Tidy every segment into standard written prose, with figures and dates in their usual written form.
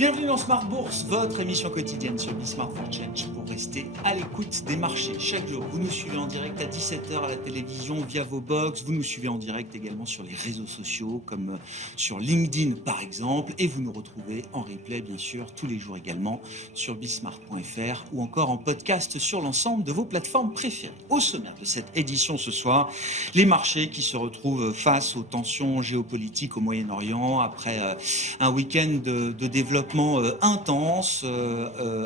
Bienvenue dans Smart Bourse, votre émission quotidienne sur Bismart for Change pour rester à l'écoute des marchés. Chaque jour, vous nous suivez en direct à 17h à la télévision via vos box. Vous nous suivez en direct également sur les réseaux sociaux comme sur LinkedIn par exemple. Et vous nous retrouvez en replay bien sûr tous les jours également sur bismart.fr ou encore en podcast sur l'ensemble de vos plateformes préférées. Au sommaire de cette édition ce soir, les marchés qui se retrouvent face aux tensions géopolitiques au Moyen-Orient après un week-end de développement intense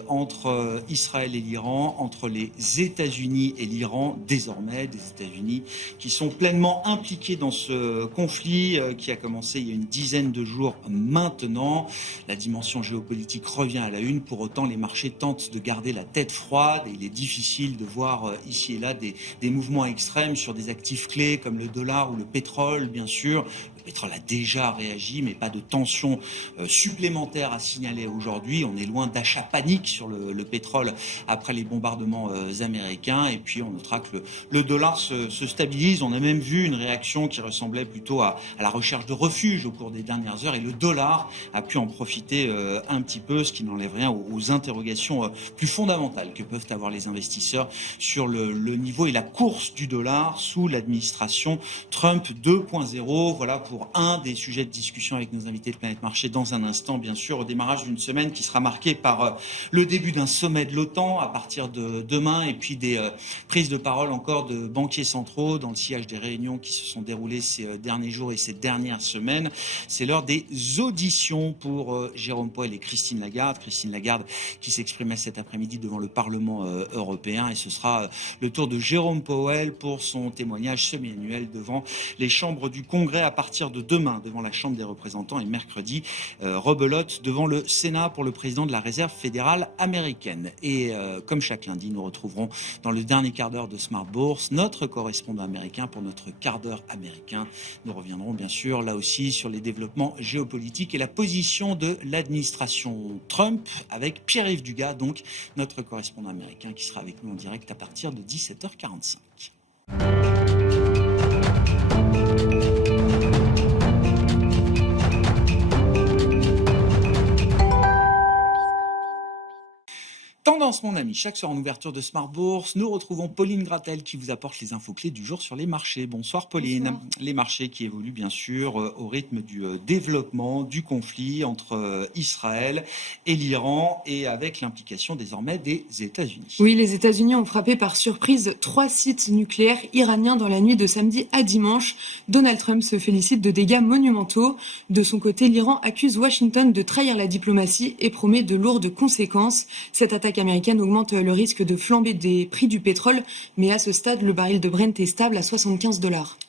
entre Israël et l'Iran, entre les États-Unis et l'Iran, désormais des États-Unis qui sont pleinement impliqués dans ce conflit qui a commencé il y a une dizaine de jours maintenant. La dimension géopolitique revient à la une, pour autant les marchés tentent de garder la tête froide et il est difficile de voir ici et là des mouvements extrêmes sur des actifs clés comme le dollar ou le pétrole bien sûr. Le pétrole a déjà réagi, mais pas de tension supplémentaire à signaler aujourd'hui. On est loin d'achats paniques sur le pétrole après les bombardements américains. Et puis on notera que le dollar se stabilise. On a même vu une réaction qui ressemblait plutôt à la recherche de refuge au cours des dernières heures. Et le dollar a pu en profiter un petit peu, ce qui n'enlève rien aux interrogations plus fondamentales que peuvent avoir les investisseurs sur le niveau et la course du dollar sous l'administration Trump 2.0. Voilà pour un des sujets de discussion avec nos invités de Planète Marché dans un instant, bien sûr, au démarrage d'une semaine qui sera marquée par le début d'un sommet de l'OTAN à partir de demain et puis des prises de parole encore de banquiers centraux dans le sillage des réunions qui se sont déroulées ces derniers jours et ces dernières semaines. C'est l'heure des auditions pour Jérôme Powell et Christine Lagarde. Christine Lagarde qui s'exprimait cet après-midi devant le Parlement européen et ce sera le tour de Jérôme Powell pour son témoignage semi-annuel devant les chambres du Congrès à partir de demain devant la Chambre des représentants et mercredi rebelote devant le Sénat pour le président de la Réserve fédérale américaine. Et comme chaque lundi, nous retrouverons dans le dernier quart d'heure de Smart Bourse notre correspondant américain pour notre quart d'heure américain. Nous reviendrons bien sûr là aussi sur les développements géopolitiques et la position de l'administration Trump avec Pierre-Yves Dugas, donc notre correspondant américain qui sera avec nous en direct à partir de 17h45. Tendance, mon ami, chaque soir en ouverture de Smart Bourse, nous retrouvons Pauline Gratel qui vous apporte les infos clés du jour sur les marchés. Bonsoir Pauline. Bonsoir. Les marchés qui évoluent bien sûr au rythme du développement du conflit entre Israël et l'Iran et avec l'implication désormais des États-Unis. Oui, les États-Unis ont frappé par surprise 3 sites nucléaires iraniens dans la nuit de samedi à dimanche. Donald Trump se félicite de dégâts monumentaux. De son côté, l'Iran accuse Washington de trahir la diplomatie et promet de lourdes conséquences. Cette attaque américaine augmente le risque de flambée des prix du pétrole, mais à ce stade, le baril de Brent est stable à $75.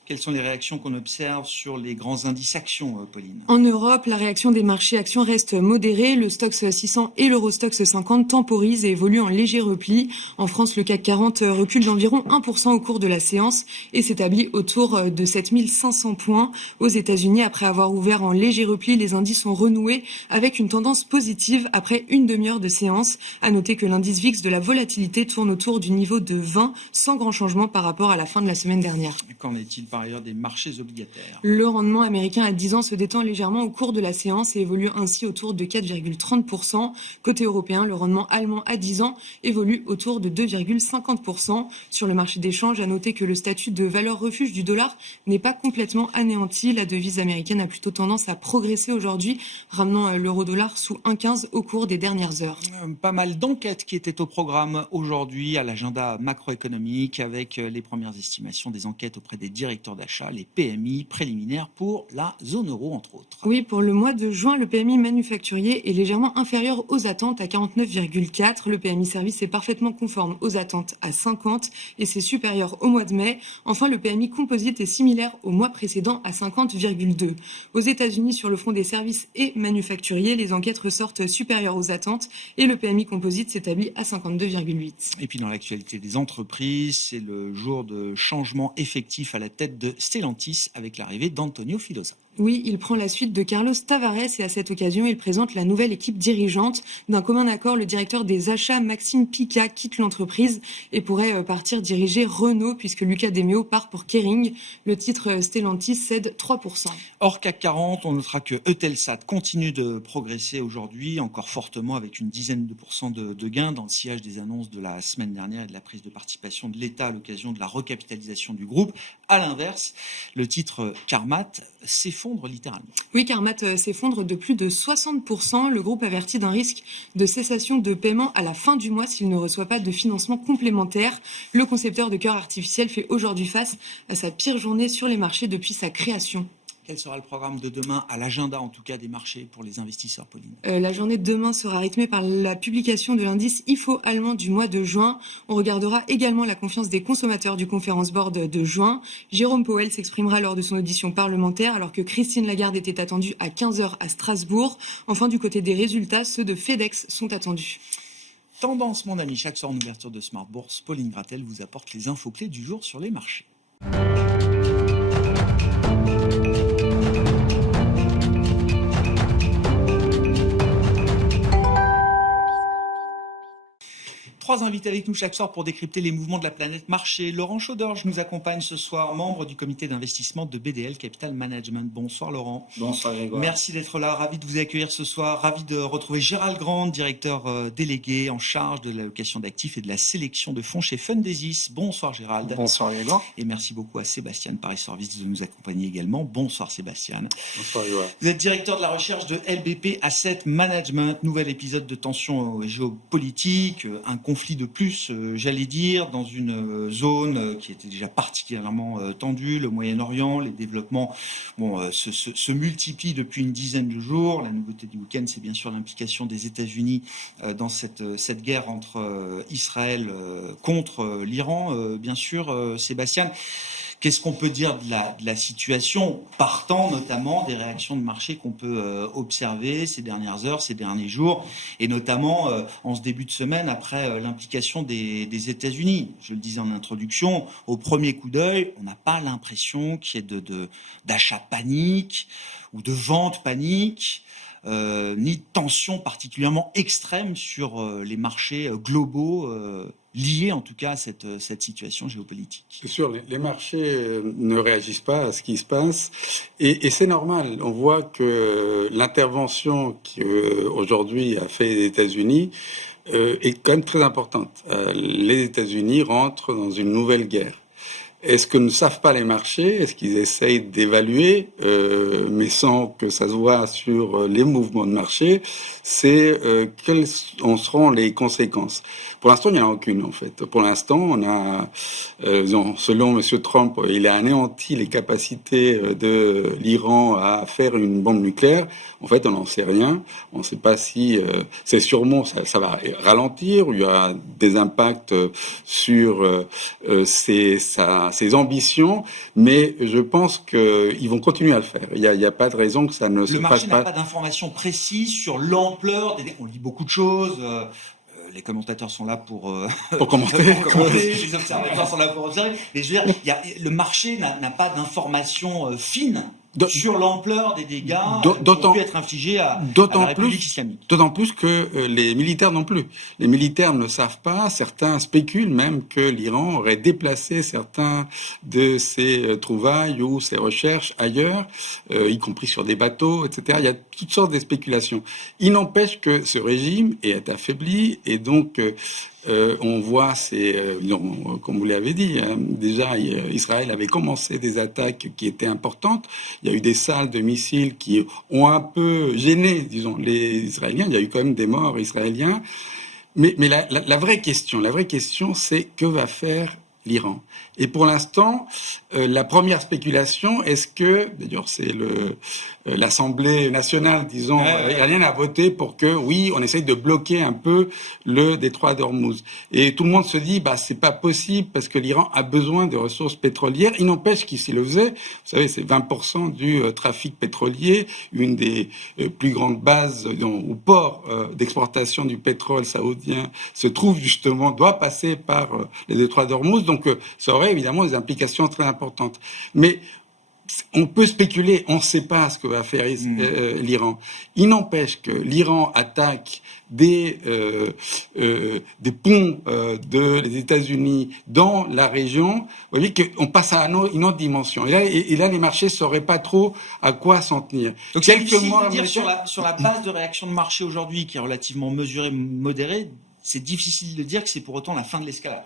Quelles sont les réactions qu'on observe sur les grands indices actions, Pauline ? En Europe, la réaction des marchés actions reste modérée. Le Stoxx 600 et l'Eurostoxx 50 temporisent et évoluent en léger repli. En France, le CAC 40 recule d'environ 1% au cours de la séance et s'établit autour de 7500 points. Aux États-Unis, après avoir ouvert en léger repli, les indices ont renoué avec une tendance positive après une demi-heure de séance. À noter que l'indice VIX de la volatilité tourne autour du niveau de 20, sans grand changement par rapport à la fin de la semaine dernière. Qu'en est-il par ailleurs des marchés obligataires ? Le rendement américain à 10 ans se détend légèrement au cours de la séance et évolue ainsi autour de 4,30%. Côté européen, le rendement allemand à 10 ans évolue autour de 2,50%. Sur le marché d'échange, à noter que le statut de valeur refuge du dollar n'est pas complètement anéanti. La devise américaine a plutôt tendance à progresser aujourd'hui, ramenant l'euro-dollar sous 1,15 au cours des dernières heures. Pas mal d'enquêtes qui étaient au programme aujourd'hui à l'agenda macroéconomique avec les premières estimations des enquêtes auprès des directeurs d'achat, les PMI préliminaires pour la zone euro entre autres. Oui, pour le mois de juin, le PMI manufacturier est légèrement inférieur aux attentes à 49,4. Le PMI service est parfaitement conforme aux attentes à 50 et c'est supérieur au mois de mai. Enfin, le PMI composite est similaire au mois précédent à 50,2. Aux États-Unis, sur le front des services et manufacturiers, les enquêtes ressortent supérieures aux attentes et le PMI composite s'établit à 52,8. Et puis dans l'actualité des entreprises, c'est le jour de changement effectif à la tête de Stellantis avec l'arrivée d'Antonio Filosa. Oui, il prend la suite de Carlos Tavares et à cette occasion, il présente la nouvelle équipe dirigeante. D'un commun accord, le directeur des achats, Maxime Pica, quitte l'entreprise et pourrait partir diriger Renault puisque Luca De Meo part pour Kering. Le titre Stellantis cède 3%. Hors CAC 40, on notera que Eutelsat continue de progresser aujourd'hui, encore fortement avec une dizaine de pourcents de gains dans le sillage des annonces de la semaine dernière et de la prise de participation de l'État à l'occasion de la recapitalisation du groupe. À l'inverse, le titre Carmat s'effondre littéralement. Oui, Carmat s'effondre de plus de 60%. Le groupe avertit d'un risque de cessation de paiement à la fin du mois s'il ne reçoit pas de financement complémentaire. Le concepteur de cœur artificiel fait aujourd'hui face à sa pire journée sur les marchés depuis sa création. Quel sera le programme de demain, à l'agenda en tout cas des marchés pour les investisseurs, Pauline? La journée de demain sera rythmée par la publication de l'indice IFO allemand du mois de juin. On regardera également la confiance des consommateurs du Conference Board de juin. Jérôme Powell s'exprimera lors de son audition parlementaire alors que Christine Lagarde était attendue à 15h à Strasbourg. Enfin, du côté des résultats, ceux de FedEx sont attendus. Tendance, mon ami, chaque soir en ouverture de Smart Bourse, Pauline Gratel vous apporte les infos clés du jour sur les marchés. Trois invités avec nous chaque soir pour décrypter les mouvements de la planète marché. Laurent Chaudorge nous accompagne ce soir, membre du comité d'investissement de BDL Capital Management. Bonsoir Laurent. Bonsoir Grégoire. Merci d'être là, ravi de vous accueillir ce soir, ravi de retrouver Gérald Grande, directeur délégué en charge de l'allocation d'actifs et de la sélection de fonds chez Fundesis. Bonsoir Gérald. Bonsoir Grégoire. Et merci beaucoup à Sébastien Paris Service de nous accompagner également. Bonsoir Sébastien. Bonsoir Grégoire. Vous êtes directeur de la recherche de LBP Asset Management. Nouvel épisode de tension géopolitique, un conflit de plus, j'allais dire, dans une zone qui était déjà particulièrement tendue, le Moyen-Orient. Les développements se multiplient depuis une dizaine de jours. La nouveauté du week-end, c'est bien sûr l'implication des États-Unis dans cette guerre entre Israël contre l'Iran, bien sûr, Sébastien. Qu'est-ce qu'on peut dire de la situation, partant notamment des réactions de marché qu'on peut observer ces dernières heures, ces derniers jours, et notamment en ce début de semaine après l'implication des États-Unis. Je le disais en introduction, au premier coup d'œil, on n'a pas l'impression qu'il y ait d'achat panique ou de vente panique. Ni de tension particulièrement extrême sur les marchés globaux liés en tout cas à cette situation géopolitique. C'est sûr, les marchés ne réagissent pas à ce qui se passe et c'est normal. On voit que l'intervention qu'aujourd'hui a fait les États-Unis est quand même très importante. Les États-Unis rentrent dans une nouvelle guerre. Est-ce que ne savent pas les marchés? Est-ce qu'ils essayent d'évaluer, mais sans que ça se voit sur les mouvements de marché? C'est quelles en seront les conséquences? Pour l'instant, il n'y en a aucune, en fait. Pour l'instant, on a, selon M. Trump, il a anéanti les capacités de l'Iran à faire une bombe nucléaire. En fait, on n'en sait rien. On ne sait pas si c'est sûrement ça va ralentir. Il y a des impacts sur ses ambitions, mais je pense qu'ils vont continuer à le faire. Il n'y a pas de raison que ça ne se fasse pas. Le marché n'a pas d'informations précises sur l'ampleur. On lit beaucoup de choses. Les commentateurs sont là pour commenter. Les observateurs sont là pour observer. Mais je veux dire, le marché n'a pas d'informations fines sur l'ampleur des dégâts qui ont pu être infligés à la République islamique. D'autant plus que les militaires non plus. Les militaires ne savent pas, certains spéculent même que l'Iran aurait déplacé certains de ses trouvailles ou ses recherches ailleurs, y compris sur des bateaux, etc. Il y a toutes sortes de spéculations. Il n'empêche que ce régime est affaibli et donc on voit, comme vous l'avez dit, déjà Israël avait commencé des attaques qui étaient importantes. Il y a eu des salles de missiles qui ont un peu gêné, disons, les Israéliens. Il y a eu quand même des morts israéliens. Mais la vraie question, c'est que va faire l'Iran? Et pour l'instant, la première spéculation, est-ce que, d'ailleurs c'est l'Assemblée nationale, disons, iranienne a voté pour que, oui, on essaye de bloquer un peu le détroit d'Ormuz. Et tout le monde se dit, c'est pas possible parce que l'Iran a besoin de ressources pétrolières. Il n'empêche qu'il s'y le faisait. Vous savez, c'est 20% du trafic pétrolier, une des plus grandes bases au port d'exportation du pétrole saoudien se trouve justement, doit passer par le détroit d'Ormuz. Donc, ça aurait évidemment des implications très importantes. Mais on peut spéculer, on ne sait pas ce que va faire l'Iran. Il n'empêche que l'Iran attaque des ponts des États-Unis dans la région. Vous voyez qu'on passe à une autre dimension. Et là, les marchés ne sauraient pas trop à quoi s'en tenir. Donc c'est difficile de dire sur la base de réaction de marché aujourd'hui, qui est relativement mesurée, modérée, c'est difficile de dire que c'est pour autant la fin de l'escalade.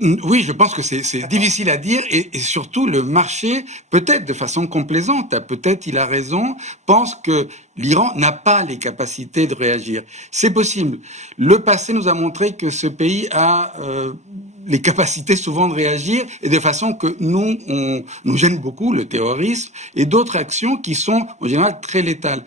Oui, je pense que c'est difficile à dire et surtout le marché, peut-être de façon complaisante, peut-être il a raison, pense que l'Iran n'a pas les capacités de réagir. C'est possible. Le passé nous a montré que ce pays a les capacités souvent de réagir et de façon que nous gêne beaucoup le terrorisme et d'autres actions qui sont en général très létales.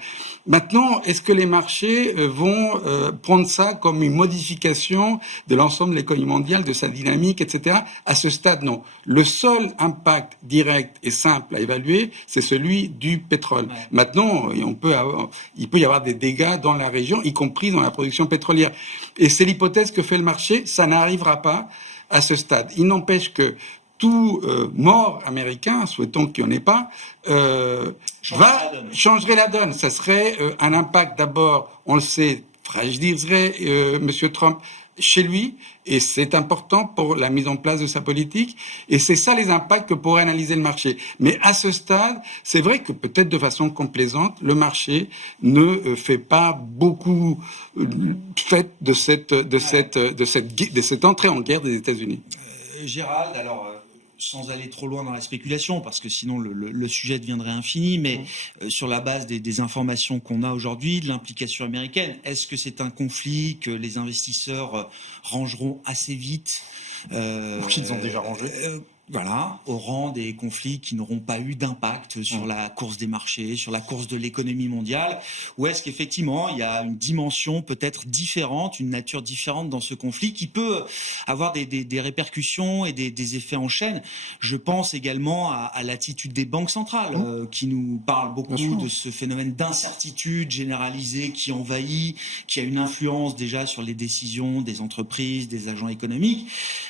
Maintenant, est-ce que les marchés vont prendre ça comme une modification de l'ensemble de l'économie mondiale, de sa dynamique, etc. À ce stade, non. Le seul impact direct et simple à évaluer, c'est celui du pétrole. Ouais. Maintenant, il peut y avoir des dégâts dans la région, y compris dans la production pétrolière. Et c'est l'hypothèse que fait le marché, ça n'arrivera pas à ce stade. Il n'empêche que tout mort américain, souhaitons qu'il n'y en ait pas, changerait la donne. Ça serait un impact d'abord, on le sait, fragiliserait Monsieur Trump chez lui, et c'est important pour la mise en place de sa politique, et c'est ça les impacts que pourrait analyser le marché. Mais à ce stade, c'est vrai que peut-être de façon complaisante, le marché ne fait pas beaucoup fait de cette entrée en guerre des États-Unis. Gérald, alors sans aller trop loin dans la spéculation, parce que sinon le sujet deviendrait infini, mais sur la base des informations qu'on a aujourd'hui, de l'implication américaine, est-ce que c'est un conflit que les investisseurs rangeront assez vite qu'ils ont déjà rangé voilà, au rang des conflits qui n'auront pas eu d'impact sur la course des marchés, sur la course de l'économie mondiale, ou est-ce qu'effectivement il y a une dimension peut-être différente, une nature différente dans ce conflit qui peut avoir des répercussions et des effets en chaîne. Je pense également à l'attitude des banques centrales qui nous parlent beaucoup de ce phénomène d'incertitude généralisée qui envahit, qui a une influence déjà sur les décisions des entreprises, des agents économiques.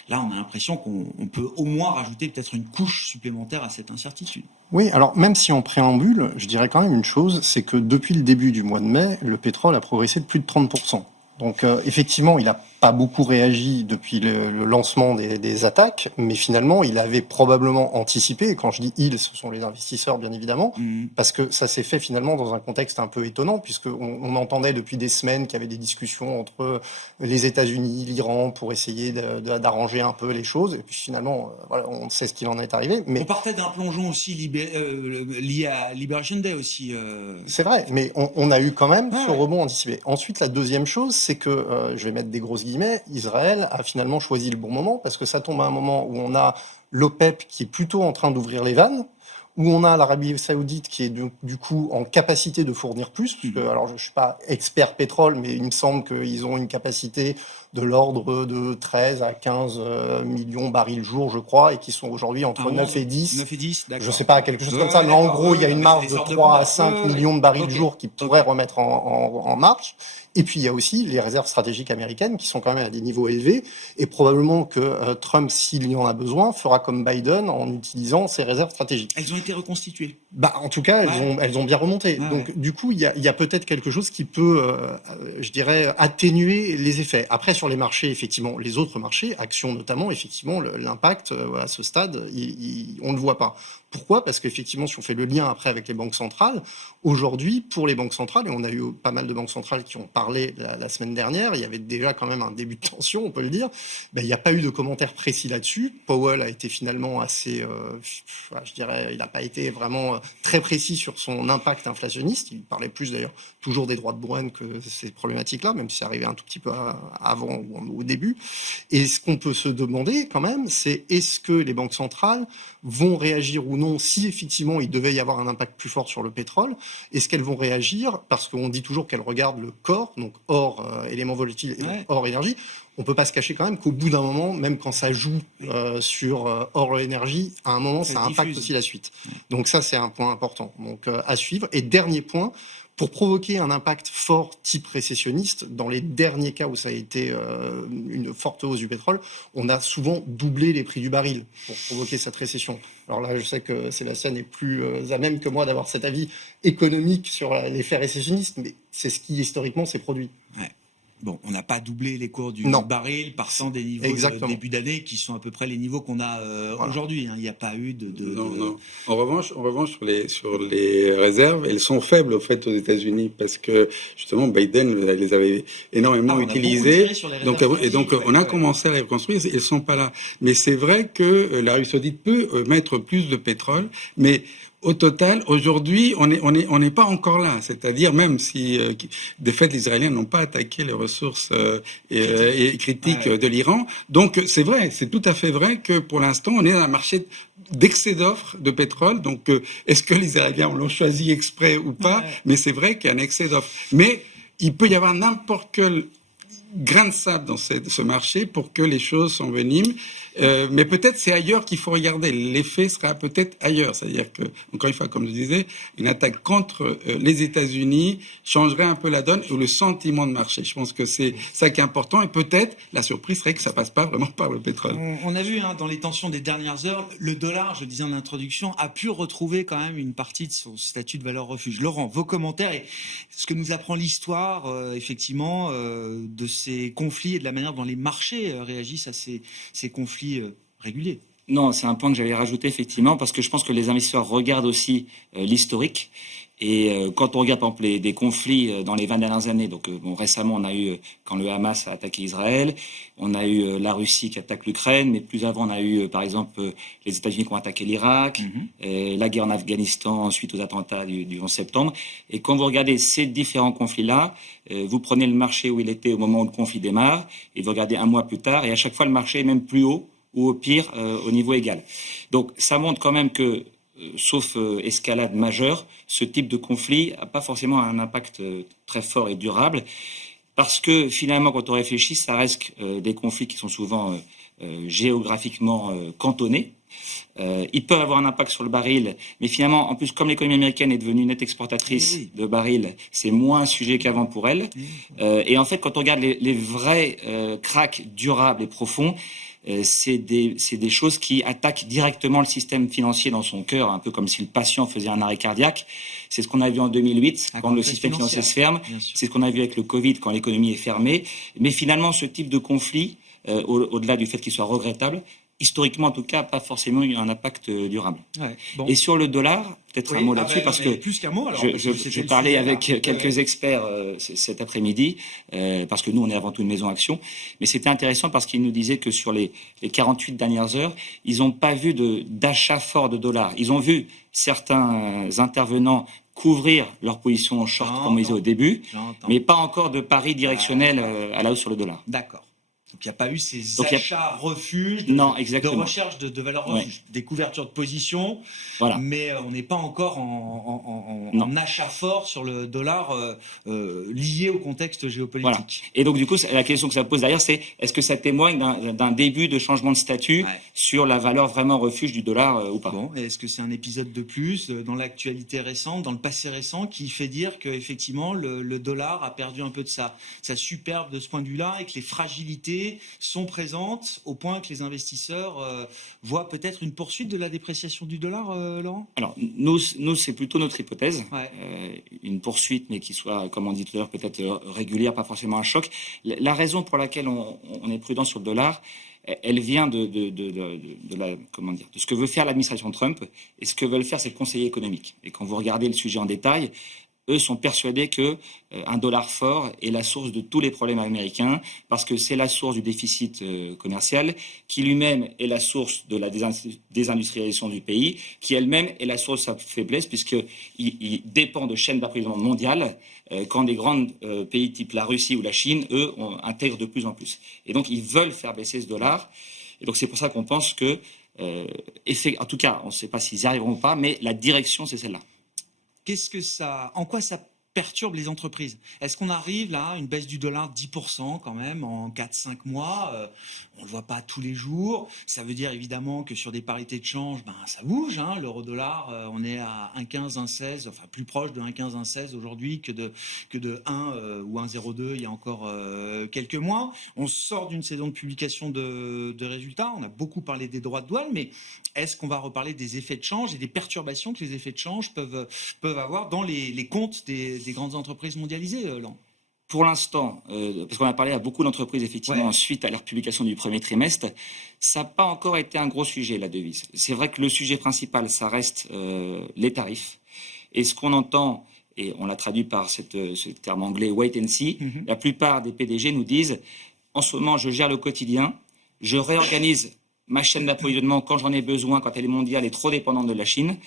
Là, on a l'impression qu'on peut au moins rajouter peut-être une couche supplémentaire à cette incertitude. Oui, alors même si en préambule, je dirais quand même une chose, c'est que depuis le début du mois de mai, le pétrole a progressé de plus de 30%. Donc effectivement, il n'a pas beaucoup réagi depuis le lancement des attaques, mais finalement, il avait probablement anticipé, et quand je dis il, ce sont les investisseurs bien évidemment, parce que ça s'est fait finalement dans un contexte un peu étonnant, puisqu'on entendait depuis des semaines qu'il y avait des discussions entre les États-Unis, l'Iran, pour essayer d'arranger un peu les choses, et puis finalement, voilà, on sait ce qu'il en est arrivé. Mais on partait d'un plongeon aussi lié à Liberation Day aussi. C'est vrai, mais on a eu quand même ce rebond anticipé. Ensuite, la deuxième chose, c'est que, je vais mettre des grosses guillemets, Israël a finalement choisi le bon moment, parce que ça tombe à un moment où on a l'OPEP qui est plutôt en train d'ouvrir les vannes, où on a l'Arabie Saoudite qui est du coup en capacité de fournir plus, parce que, alors je suis pas expert pétrole, mais il me semble qu'ils ont une capacité de l'ordre de 13 à 15 millions barils jour, je crois, et qui sont aujourd'hui entre 9 et 10. 9 et 10, d'accord. Je sais pas, quelque chose comme ça, mais en gros, il y a une marge de 3 à 5 millions de barils jour qui pourraient remettre en marche. Et puis, il y a aussi les réserves stratégiques américaines qui sont quand même à des niveaux élevés. Et probablement que Trump, s'il y en a besoin, fera comme Biden en utilisant ses réserves stratégiques. Elles ont été reconstituées. En tout cas, elles ont bien remonté. Donc, du coup, il y a peut-être quelque chose qui peut, je dirais, atténuer les effets. Après, sur les marchés, effectivement, les autres marchés, actions notamment, effectivement, l'impact à ce stade, on ne le voit pas. Pourquoi ? Parce qu'effectivement, si on fait le lien après avec les banques centrales, aujourd'hui, pour les banques centrales, et on a eu pas mal de banques centrales qui ont parlé la semaine dernière, il y avait déjà quand même un début de tension, on peut le dire, il n'y a pas eu de commentaires précis là-dessus. Powell a été finalement assez, je dirais, il n'a pas été vraiment très précis sur son impact inflationniste. Il parlait plus d'ailleurs toujours des droits de douane que ces problématiques-là, même si ça arrivait un tout petit peu avant ou au début. Et ce qu'on peut se demander quand même, c'est est-ce que les banques centrales vont réagir ou non si effectivement il devait y avoir un impact plus fort sur le pétrole? Est-ce qu'elles vont réagir parce qu'on dit toujours qu'elles regardent le corps, donc or, éléments volatiles, et or, énergie. On peut pas se cacher quand même qu'au bout d'un moment, même quand ça joue sur or énergie, à un moment, ça impacte aussi la suite. Donc ça, c'est un point important. Donc à suivre. Et dernier point, pour provoquer un impact fort type récessionniste, dans les derniers cas où ça a été une forte hausse du pétrole, on a souvent doublé les prix du baril pour provoquer cette récession. Alors là, je sais que Sébastien est plus à même que moi d'avoir cet avis économique sur l'effet récessionniste, mais c'est ce qui historiquement s'est produit. Ouais. Bon, on n'a pas doublé les cours du baril, partant des niveaux de début d'année qui sont à peu près les niveaux qu'on a aujourd'hui. Il n'y a pas eu Non. En revanche, sur les réserves, elles sont faibles au fait aux États-Unis parce que justement Biden les avait énormément utilisées. Donc on a commencé à les reconstruire. Elles sont pas là. Mais c'est vrai que l'Arabie Saoudite peut mettre plus de pétrole, mais au total, aujourd'hui, on n'est pas encore là. C'est-à-dire, même si, de fait, les Israéliens n'ont pas attaqué les ressources critiques de l'Iran. Donc, c'est vrai, c'est tout à fait vrai que pour l'instant, on est dans un marché d'excès d'offres de pétrole. Donc, est-ce que les Israéliens l'ont choisi exprès ou pas? Mais c'est vrai qu'il y a un excès d'offres. Mais il peut y avoir n'importe quel grain de sable dans ce marché pour que les choses s'enveniment. Mais peut-être c'est ailleurs qu'il faut regarder. L'effet sera peut-être ailleurs. C'est-à-dire que, encore une fois, comme je disais, une attaque contre les États-Unis changerait un peu la donne ou le sentiment de marché. Je pense que c'est ça qui est important. Et peut-être la surprise serait que ça passe pas vraiment par le pétrole. On a vu dans les tensions des dernières heures, le dollar, je disais en introduction, a pu retrouver quand même une partie de son statut de valeur refuge. Laurent, vos commentaires et ce que nous apprend l'histoire, effectivement, de ces conflits et de la manière dont les marchés réagissent à ces conflits réguliers. Non, c'est un point que j'allais rajouter effectivement parce que je pense que les investisseurs regardent aussi l'historique. Et quand on regarde par exemple des conflits dans les 20 dernières années, donc récemment on a eu quand le Hamas a attaqué Israël, on a eu la Russie qui attaque l'Ukraine, mais plus avant on a eu par exemple les États-Unis qui ont attaqué l'Irak, la guerre en Afghanistan suite aux attentats du 11 septembre. Et quand vous regardez ces différents conflits-là, vous prenez le marché où il était au moment où le conflit démarre et vous regardez un mois plus tard et à chaque fois le marché est même plus haut ou au pire au niveau égal. Donc ça montre quand même que sauf escalade majeure, ce type de conflit n'a pas forcément un impact très fort et durable, parce que finalement, quand on réfléchit, ça reste des conflits qui sont souvent géographiquement cantonnés. Ils peuvent avoir un impact sur le baril, mais finalement, en plus, comme l'économie américaine est devenue nette exportatrice de baril, c'est moins un sujet qu'avant pour elle. Et en fait, quand on regarde les vrais cracks durables et profonds, c'est des choses qui attaquent directement le système financier dans son cœur, un peu comme si le patient faisait un arrêt cardiaque. C'est ce qu'on a vu en 2008, quand le système financier se ferme. C'est ce qu'on a vu avec le Covid, quand l'économie est fermée. Mais finalement, ce type de conflit, au-delà du fait qu'il soit regrettable, historiquement en tout cas, pas forcément eu un impact durable. Et sur le dollar, peut-être un mot là-dessus, parce que plus qu'un mot, alors, j'ai parlé avec quelques experts cet après-midi, parce que nous, on est avant tout une maison action, mais c'était intéressant parce qu'ils nous disaient que sur les 48 dernières heures, ils n'ont pas vu d'achat fort de dollars. Ils ont vu certains intervenants couvrir leur position en short, comme on disait au début, mais pas encore de pari directionnel à la hausse sur le dollar. D'accord. Donc il n'y a pas eu ces achats refuges de recherche de valeur refuge, des couvertures de position, mais on n'est pas encore en achat fort sur le dollar lié au contexte géopolitique. Et donc du coup, la question que ça pose derrière, c'est est-ce que ça témoigne d'un début de changement de statut sur la valeur vraiment refuge du dollar ou pas? Bon, est-ce que c'est un épisode de plus dans l'actualité récente, dans le passé récent, qui fait dire qu'effectivement le dollar a perdu un peu de sa superbe de ce point de vue-là et que les fragilités sont présentes au point que les investisseurs voient peut-être une poursuite de la dépréciation du dollar, Laurent? Alors, nous c'est plutôt notre hypothèse. Une poursuite, mais qui soit, comme on dit tout à l'heure, peut-être régulière, pas forcément un choc. La raison pour laquelle on est prudent sur le dollar, elle vient de ce que veut faire l'administration Trump et ce que veulent faire ses conseillers économiques. Et quand vous regardez le sujet en détail, eux sont persuadés que un dollar fort est la source de tous les problèmes américains, parce que c'est la source du déficit commercial, qui lui-même est la source de la désindustrialisation du pays, qui elle-même est la source de sa faiblesse, puisqu'il dépend de chaînes d'approvisionnement mondiales, quand des grands pays type la Russie ou la Chine, eux, intègrent de plus en plus. Et donc, ils veulent faire baisser ce dollar. Et donc, c'est pour ça qu'on pense que, en tout cas, on ne sait pas s'ils y arriveront ou pas, mais la direction, c'est celle-là. En quoi ça perturbe les entreprises. Est-ce qu'on arrive là à une baisse du dollar de 10% quand même en 4-5 mois? On le voit pas tous les jours. Ça veut dire évidemment que sur des parités de change, ça bouge. L'euro-dollar, on est à 1,15, 1,16, enfin plus proche de 1,15, 1,16 aujourd'hui que de 1 ou 1,02 il y a encore quelques mois. On sort d'une saison de publication de résultats. On a beaucoup parlé des droits de douane, mais est-ce qu'on va reparler des effets de change et des perturbations que les effets de change peuvent avoir dans les comptes des grandes entreprises mondialisées, Laurent? Pour l'instant, parce qu'on a parlé à beaucoup d'entreprises, effectivement, suite à leur publication du premier trimestre, ça n'a pas encore été un gros sujet, la devise. C'est vrai que le sujet principal, ça reste les tarifs. Et ce qu'on entend, et on l'a traduit par ce terme anglais « wait and see », la plupart des PDG nous disent « en ce moment, je gère le quotidien, je réorganise ma chaîne d'approvisionnement quand j'en ai besoin, quand elle est mondiale et trop dépendante de la Chine,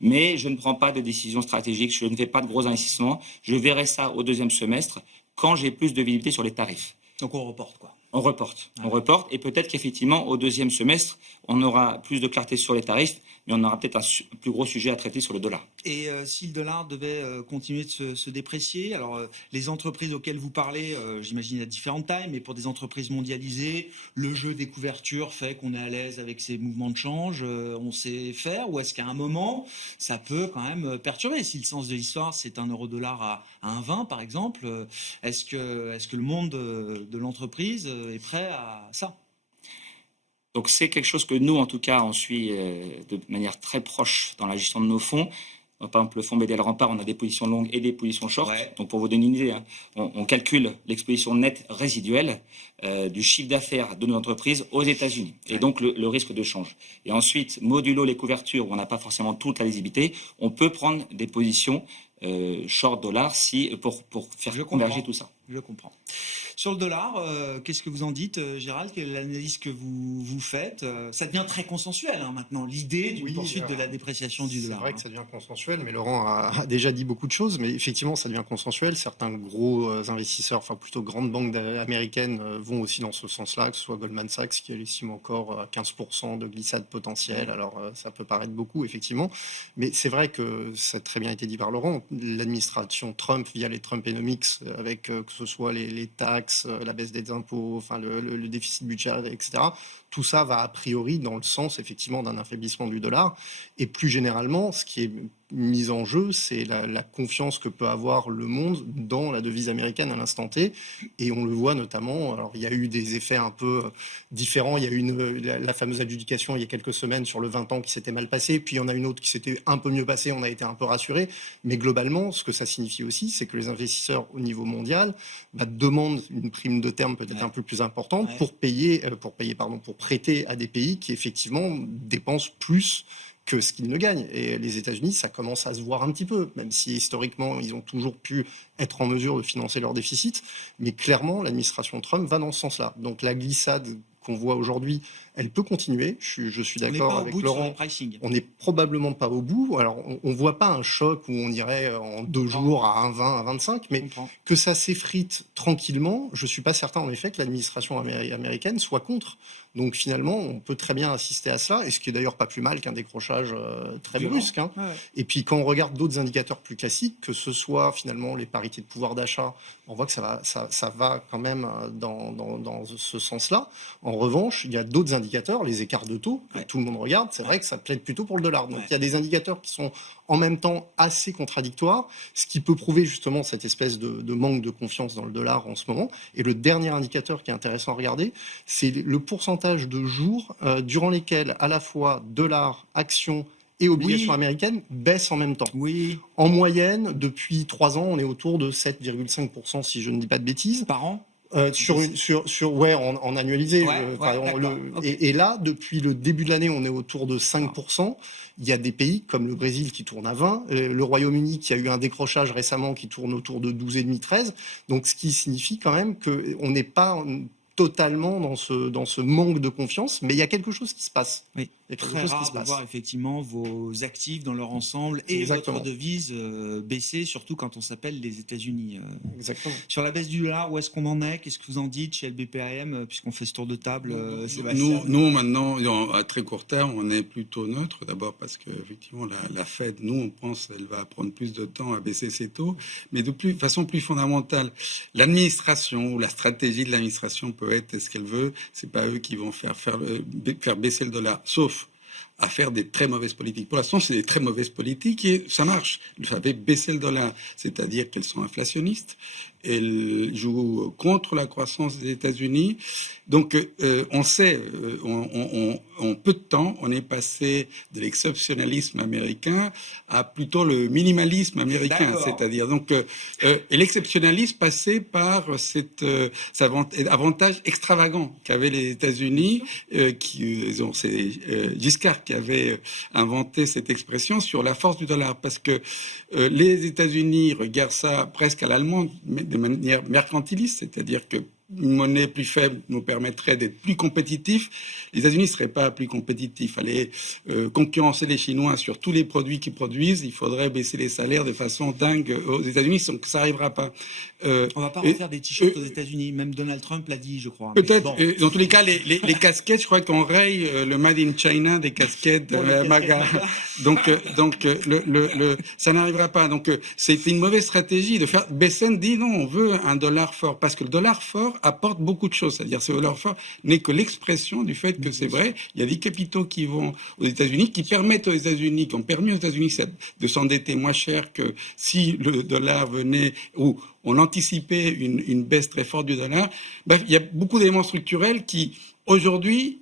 mais je ne prends pas de décision stratégique, je ne fais pas de gros investissements, je verrai ça au deuxième semestre, quand j'ai plus de visibilité sur les tarifs. » Donc on reporte, quoi. On reporte, et peut-être qu'effectivement, au deuxième semestre, on aura plus de clarté sur les tarifs, mais on aura peut-être un plus gros sujet à traiter sur le dollar. Et si le dollar devait continuer de se déprécier, alors les entreprises auxquelles vous parlez, j'imagine à différentes tailles, mais pour des entreprises mondialisées, le jeu des couvertures fait qu'on est à l'aise avec ces mouvements de change, on sait faire, ou est-ce qu'à un moment, ça peut quand même perturber? Si le sens de l'histoire, c'est un euro-dollar à 1,20 par exemple, est-ce que le monde de l'entreprise est prêt à ça? Donc c'est quelque chose que nous, en tout cas, on suit de manière très proche dans la gestion de nos fonds. Par exemple, le fonds BDL Rempart, on a des positions longues et des positions short. Ouais. Donc pour vous donner une idée, on calcule l'exposition nette résiduelle du chiffre d'affaires de nos entreprises aux États-Unis. Et donc le risque de change. Et ensuite, modulo les couvertures où on n'a pas forcément toute la lisibilité, on peut prendre des positions short dollar pour faire converger tout ça. Je comprends. Sur le dollar, qu'est-ce que vous en dites, Gérald? Quelle est l'analyse que vous faites? Ça devient très consensuel maintenant, l'idée d'une poursuite de la dépréciation du dollar. C'est vrai que ça devient consensuel, mais Laurent a déjà dit beaucoup de choses, mais effectivement, ça devient consensuel. Certains gros investisseurs, enfin plutôt grandes banques américaines, vont aussi dans ce sens-là, que ce soit Goldman Sachs qui estime encore à 15% de glissade potentielle. Alors ça peut paraître beaucoup, effectivement, mais c'est vrai que ça a très bien été dit par Laurent. L'administration Trump, via les Trumpenomics, avec que ce soit les taxes, la baisse des impôts, enfin le déficit budgétaire, etc. Tout ça va a priori dans le sens effectivement d'un affaiblissement du dollar. Et plus généralement, ce qui est mis en jeu, c'est la confiance que peut avoir le monde dans la devise américaine à l'instant T. Et on le voit notamment, alors il y a eu des effets un peu différents. Il y a eu la fameuse adjudication il y a quelques semaines sur le 20 ans qui s'était mal passé. Puis il y en a une autre qui s'était un peu mieux passée. On a été un peu rassurés. Mais globalement, ce que ça signifie aussi, c'est que les investisseurs au niveau mondial demandent une prime de terme peut-être un peu plus importante pour prêter à des pays qui effectivement dépensent plus que ce qu'ils ne gagnent. Et les États-Unis, ça commence à se voir un petit peu, même si historiquement, ils ont toujours pu être en mesure de financer leur déficit. Mais clairement, l'administration Trump va dans ce sens-là. Donc la glissade qu'on voit aujourd'hui, elle peut continuer. Je suis d'accord avec Laurent. On n'est probablement pas au bout. Alors, on ne voit pas un choc où on irait en 2 jours à 1,20, à 1,25, mais que ça s'effrite tranquillement, je ne suis pas certain en effet que l'administration américaine soit contre. Donc finalement, on peut très bien assister à cela, et ce qui est d'ailleurs pas plus mal qu'un décrochage très brusque. Hein. Ouais. Et puis quand on regarde d'autres indicateurs plus classiques, que ce soit finalement les parités de pouvoir d'achat, on voit que ça va quand même dans ce sens-là. En revanche, il y a d'autres indicateurs, les écarts de taux, que tout le monde regarde, c'est vrai que ça plaide plutôt pour le dollar. Donc il y a des indicateurs qui sont en même temps assez contradictoires, ce qui peut prouver justement cette espèce de manque de confiance dans le dollar en ce moment. Et le dernier indicateur qui est intéressant à regarder, c'est le pourcentage de jours durant lesquels à la fois dollars, actions et obligations américaines baissent en même temps. Oui. En moyenne, depuis 3 ans, on est autour de 7,5%, si je ne dis pas de bêtises. Par an? En annualisé. Et là, depuis le début de l'année, on est autour de 5%. Il y a des pays comme le Brésil qui tourne à 20, le Royaume-Uni qui a eu un décrochage récemment qui tourne autour de 12,5, 13. Donc, ce qui signifie quand même qu'on n'est pas totalement dans ce manque de confiance, mais il y a quelque chose qui se passe. Oui. Il y a quelque Très chose qui rare se de passe. voir effectivement vos actifs dans leur ensemble et Exactement. votre devise baisser, surtout quand on s'appelle les États-Unis. Exactement. Sur la baisse du dollar, où est-ce qu'on en est? Qu'est-ce que vous en dites chez LBPAM, puisqu'on fait ce tour de table, Sébastien? Nous, maintenant, à très court terme, on est plutôt neutre. D'abord parce que effectivement, la Fed, nous, on pense qu'elle va prendre plus de temps à baisser ses taux, mais de façon plus fondamentale, l'administration ou la stratégie de l'administration peut être ce qu'elle veut. C'est pas eux qui vont faire baisser le dollar, sauf à faire des très mauvaises politiques. Pour l'instant, c'est des très mauvaises politiques et ça marche. Ça fait baisser le dollar, c'est-à-dire qu'elles sont inflationnistes, elles jouent contre la croissance des États-Unis. Donc, on sait, en peu de temps, on est passé de l'exceptionnalisme américain à plutôt le minimalisme américain, c'est-à-dire donc, et l'exceptionnalisme passait par cet avantage extravagant qu'avaient les États-Unis, c'est Giscard qui avait inventé cette expression sur la force du dollar, parce que les États-Unis regardent ça presque à l'allemande, mais de manière mercantiliste, c'est-à-dire que une monnaie plus faible nous permettrait d'être plus compétitifs. Les États-Unis ne seraient pas plus compétitifs. Aller concurrencer les Chinois sur tous les produits qu'ils produisent, il faudrait baisser les salaires de façon dingue aux États-Unis, donc ça n'arrivera pas. On va pas refaire des t-shirts aux États-Unis. Même Donald Trump l'a dit, je crois. Peut-être. Bon. Dans tous les cas, les casquettes, je crois qu'on raye le Made in China des casquettes MAGA. Donc, ça n'arrivera pas. Donc, c'est une mauvaise stratégie de faire. Bessène dit non, on veut un dollar fort, parce que le dollar fort apporte beaucoup de choses. C'est-à-dire, ce dollar fort n'est que l'expression du fait que c'est vrai. Il y a des capitaux qui vont aux États-Unis, qui permettent aux États-Unis, qui ont permis aux États-Unis de s'endetter moins cher que si le dollar venait, ou on anticipait une baisse très forte du dollar. Bref, il y a beaucoup d'éléments structurels qui, aujourd'hui,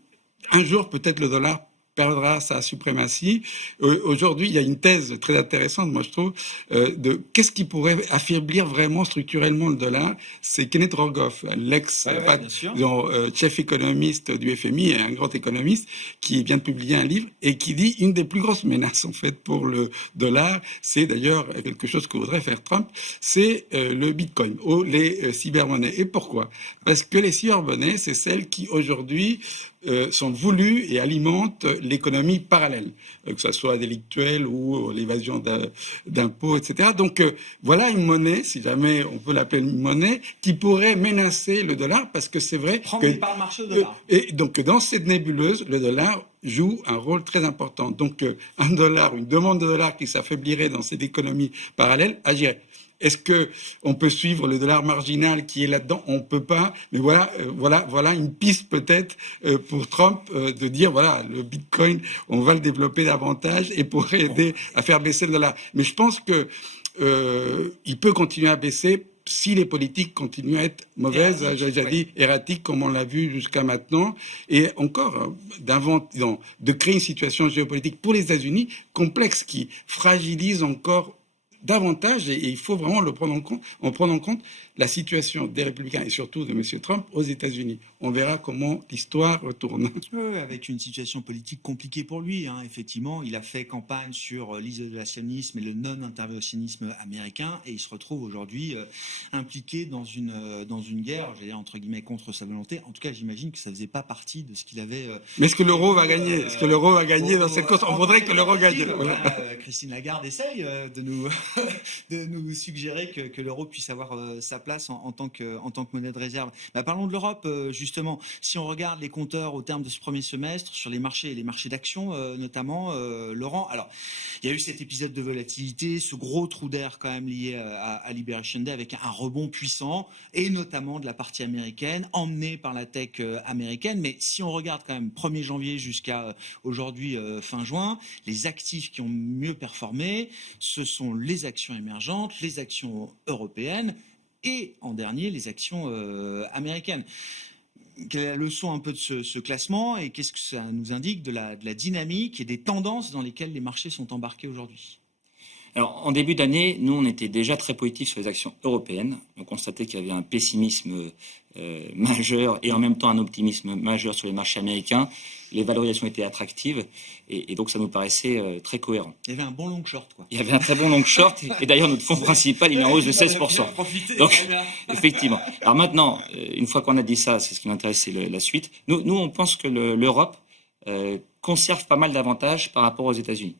un jour, peut-être le dollar perdra sa suprématie. Aujourd'hui, il y a une thèse très intéressante, moi je trouve, de qu'est-ce qui pourrait affaiblir vraiment structurellement le dollar. C'est Kenneth Rogoff, chef économiste du FMI et un grand économiste, qui vient de publier un livre et qui dit une des plus grosses menaces en fait pour le dollar, c'est d'ailleurs quelque chose que voudrait faire Trump, c'est le Bitcoin ou les cybermonnaies. Et pourquoi? Parce que les cybermonnaies, c'est celles qui aujourd'hui sont voulues et alimentent l'économie parallèle, que ce soit délictuelle ou l'évasion d'impôts, etc. Donc voilà une monnaie, si jamais on peut l'appeler une monnaie, qui pourrait menacer le dollar, parce que c'est vrai que par le marché au dollar. Et donc dans cette nébuleuse, le dollar joue un rôle très important. Donc un dollar, une demande de dollar qui s'affaiblirait dans cette économie parallèle agirait. Est-ce que on peut suivre le dollar marginal qui est là-dedans? On peut pas. Mais voilà une piste peut-être pour Trump de dire voilà, le Bitcoin, on va le développer davantage et pour aider à faire baisser le dollar. Mais je pense que il peut continuer à baisser si les politiques continuent à être mauvaises, j'ai déjà dit erratiques, comme on l'a vu jusqu'à maintenant, et encore de créer une situation géopolitique pour les États-Unis complexe qui fragilise encore davantage, et il faut vraiment le prendre en compte la situation des républicains et surtout de M. Trump aux États-Unis. On verra comment l'histoire retourne. Oui, avec une situation politique compliquée pour lui. Effectivement, il a fait campagne sur l'isolationnisme et le non-interventionnisme américain, et il se retrouve aujourd'hui impliqué dans une guerre, j'allais dire entre guillemets, contre sa volonté. En tout cas, j'imagine que ça faisait pas partie de ce qu'il avait. Mais est-ce que l'euro va gagner? Est-ce que l'euro va gagner dans cette course? On voudrait que l'euro gagne. Christine Lagarde essaye de nous suggérer que l'euro puisse avoir sa place en tant que monnaie de réserve. Parlons de l'Europe, justement. Si on regarde les compteurs au terme de ce premier semestre, sur les marchés d'actions notamment, Laurent, alors il y a eu cet épisode de volatilité, ce gros trou d'air quand même lié à Liberation Day, avec un rebond puissant, et notamment de la partie américaine, emmenée par la tech américaine. Mais si on regarde quand même 1er janvier jusqu'à aujourd'hui, fin juin, les actifs qui ont mieux performé, ce sont les actions émergentes, les actions européennes, et en dernier, les actions américaines. Quelle est la leçon un peu de ce classement, et qu'est-ce que ça nous indique de la dynamique et des tendances dans lesquelles les marchés sont embarqués aujourd'hui? Alors, en début d'année, nous, on était déjà très positifs sur les actions européennes. On constatait qu'il y avait un pessimisme majeur et en même temps un optimisme majeur sur les marchés américains. Les valorisations étaient attractives et donc ça nous paraissait très cohérent. Il y avait un bon long short, quoi. Il y avait un très bon long short et d'ailleurs notre fonds principal, il est en hausse de 16%. Donc, effectivement. Alors maintenant, une fois qu'on a dit ça, c'est ce qui m'intéresse, c'est la suite. Nous, on pense que l'Europe conserve pas mal d'avantages par rapport aux États-Unis.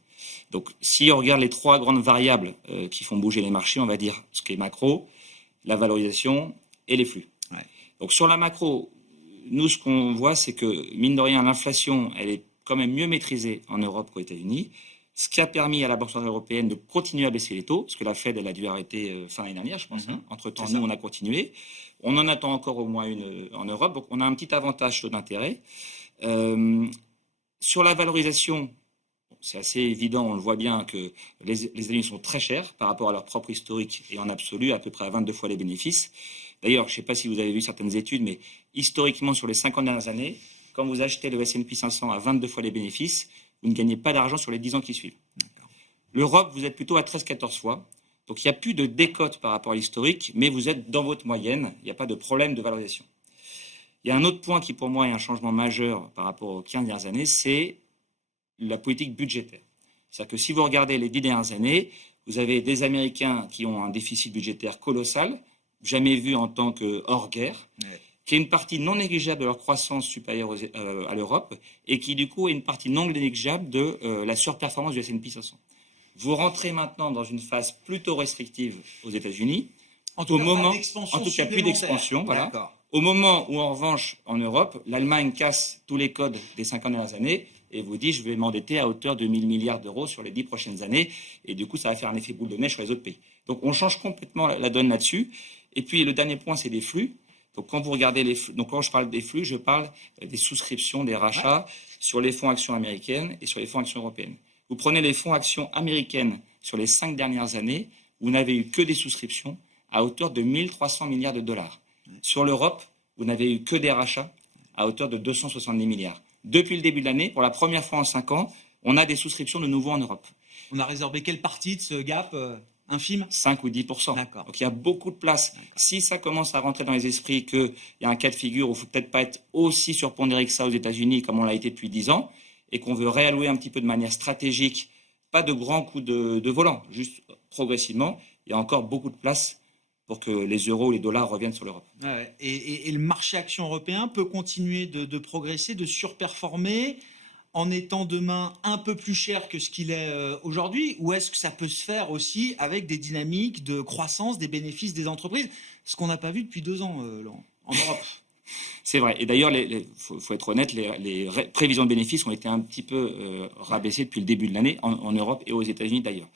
Donc, si on regarde les trois grandes variables qui font bouger les marchés, on va dire ce qui est macro, la valorisation et les flux. Ouais. Donc, sur la macro, nous, ce qu'on voit, c'est que, mine de rien, l'inflation, elle est quand même mieux maîtrisée en Europe qu'aux États-Unis, ce qui a permis à la Banque centrale européenne de continuer à baisser les taux, parce que la Fed, elle a dû arrêter fin l'année dernière, je pense. Entre-temps, nous, on a continué. On en attend encore au moins une en Europe, donc on a un petit avantage taux d'intérêt. Sur la valorisation, c'est assez évident, on le voit bien, que les États-Unis sont très chers par rapport à leur propre historique et en absolu, à peu près à 22 fois les bénéfices. D'ailleurs, je ne sais pas si vous avez vu certaines études, mais historiquement, sur les 50 dernières années, quand vous achetez le S&P 500 à 22 fois les bénéfices, vous ne gagnez pas d'argent sur les 10 ans qui suivent. L'Europe, vous êtes plutôt à 13-14 fois. Donc, il n'y a plus de décote par rapport à l'historique, mais vous êtes dans votre moyenne. Il n'y a pas de problème de valorisation. Il y a un autre point qui, pour moi, est un changement majeur par rapport aux 15 dernières années, c'est la politique budgétaire. C'est-à-dire que si vous regardez les 10 dernières années, vous avez des Américains qui ont un déficit budgétaire colossal, jamais vu en tant que hors guerre, qui est une partie non négligeable de leur croissance supérieure à l'Europe et qui, du coup, est une partie non négligeable de la surperformance du S&P 500. Vous rentrez maintenant dans une phase plutôt restrictive aux États-Unis. En tout cas, plus d'expansion. Voilà. Au moment où, en revanche, en Europe, l'Allemagne casse tous les codes des 50 dernières années et vous dit je vais m'endetter à hauteur de 1 000 milliards d'euros sur les 10 prochaines années. Et du coup, ça va faire un effet boule de neige sur les autres pays. Donc, on change complètement la donne là-dessus. Et puis, le dernier point, c'est les flux. Donc, quand vous regardez les flux, donc quand je parle des flux, je parle des souscriptions, des rachats sur les fonds actions américaines et sur les fonds actions européennes. Vous prenez les fonds actions américaines sur les 5 dernières années, vous n'avez eu que des souscriptions à hauteur de 1 300 milliards de dollars. Sur l'Europe, vous n'avez eu que des rachats à hauteur de 270 milliards. Depuis le début de l'année, pour la première fois en 5 ans, on a des souscriptions de nouveau en Europe. On a résorbé quelle partie de ce gap infime? 5 ou 10%. D'accord. Donc il y a beaucoup de place. Si ça commence à rentrer dans les esprits qu'il y a un cas de figure où il ne faut peut-être pas être aussi surpondéré que ça aux États-Unis comme on l'a été depuis 10 ans, et qu'on veut réallouer un petit peu de manière stratégique, pas de grands coups de volant, juste progressivement, il y a encore beaucoup de place pour que les euros ou les dollars reviennent sur l'Europe. Ouais. Et le marché action européen peut continuer de progresser, de surperformer en étant demain un peu plus cher que ce qu'il est aujourd'hui, ou est-ce que ça peut se faire aussi avec des dynamiques de croissance des bénéfices des entreprises, ce qu'on n'a pas vu depuis 2 ans, Laurent, en Europe? C'est vrai. Et d'ailleurs, faut être honnête, les prévisions de bénéfices ont été un petit peu rabaissées depuis le début de l'année en Europe et aux États-Unis d'ailleurs.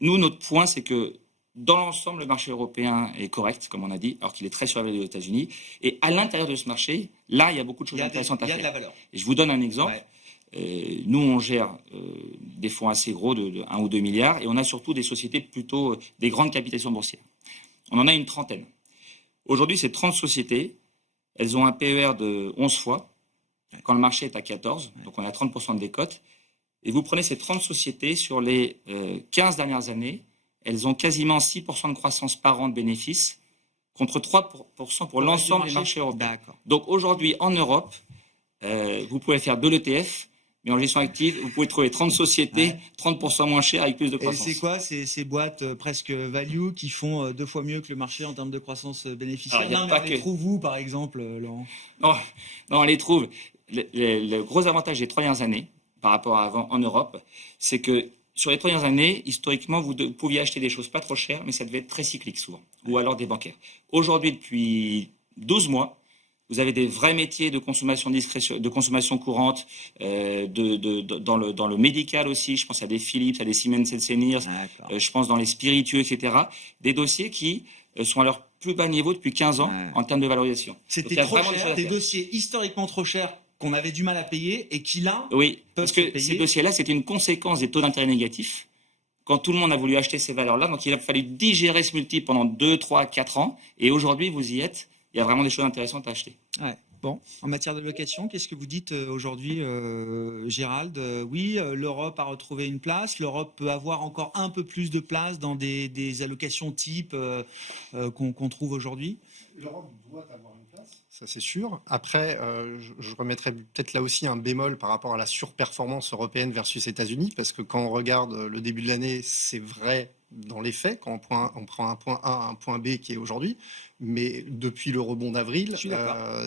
Nous, notre point, c'est que dans l'ensemble, le marché européen est correct, comme on a dit, alors qu'il est très surveillé aux États-Unis. Et à l'intérieur de ce marché, là, il y a beaucoup de choses intéressantes à faire. Il y a de la valeur. Et je vous donne un exemple. Nous, on gère des fonds assez gros de 1 ou 2 milliards et on a surtout des sociétés plutôt des grandes capitalisations boursières. On en a une trentaine. Aujourd'hui, ces 30 sociétés, elles ont un PER de 11 fois quand le marché est à 14, donc on a 30% de décote. Et vous prenez ces 30 sociétés sur les 15 dernières années, elles ont quasiment 6% de croissance par an de bénéfices contre 3% pour l'ensemble des marchés européens. Donc aujourd'hui, en Europe, vous pouvez faire de l'ETF, mais en gestion active, vous pouvez trouver 30 sociétés, 30% moins chères avec plus de croissance. Et c'est quoi ces boîtes presque value qui font 2 fois mieux que le marché en termes de croissance bénéficiaire? On les trouve où, par exemple, Laurent? Non, on les trouve. Le gros avantage des 3 dernières années par rapport à avant en Europe, c'est que sur les 3 dernières années, historiquement, vous pouviez acheter des choses pas trop chères, mais ça devait être très cyclique souvent, ou alors des bancaires. Aujourd'hui, depuis 12 mois, vous avez des vrais métiers de consommation de consommation courante, dans le médical aussi. Je pense à des Philips, à des Siemens Healthineers. Je pense dans les spiritueux, etc. Des dossiers qui sont à leur plus bas niveau depuis 15 ans en termes de valorisation. C'était trop cher, des dossiers historiquement trop chers qu'on avait du mal à payer et qui là parce que ces dossiers-là, c'était une conséquence des taux d'intérêt négatifs. Quand tout le monde a voulu acheter ces valeurs-là, donc il a fallu digérer ce multiple pendant 2, 3, 4 ans. Et aujourd'hui, vous y êtes. Il y a vraiment des choses intéressantes à acheter. Bon, en matière de location, qu'est-ce que vous dites aujourd'hui, Gérald? Oui, l'Europe a retrouvé une place. L'Europe peut avoir encore un peu plus de place dans des allocations type qu'on trouve aujourd'hui. L'Europe doit avoir une place, ça c'est sûr. Après, je remettrais peut-être là aussi un bémol par rapport à la surperformance européenne versus États-Unis, parce que quand on regarde le début de l'année, c'est vrai dans les faits, quand on prend un point A, un point B qui est aujourd'hui, mais depuis le rebond d'avril,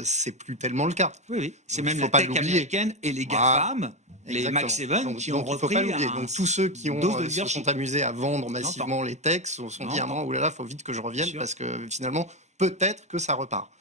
c'est plus tellement le cas. Oui. C'est même la tech américaine et les GAFAM Les Exactement. Max 7 donc, qui ont donc, il faut repris pas l'oublier. un- Donc tous ceux qui une dose de se leadership. sont amusés à vendre massivement les techs se sont dit à un moment, oh là là, faut vite que je revienne Sûr. parce que finalement, peut-être que ça repart.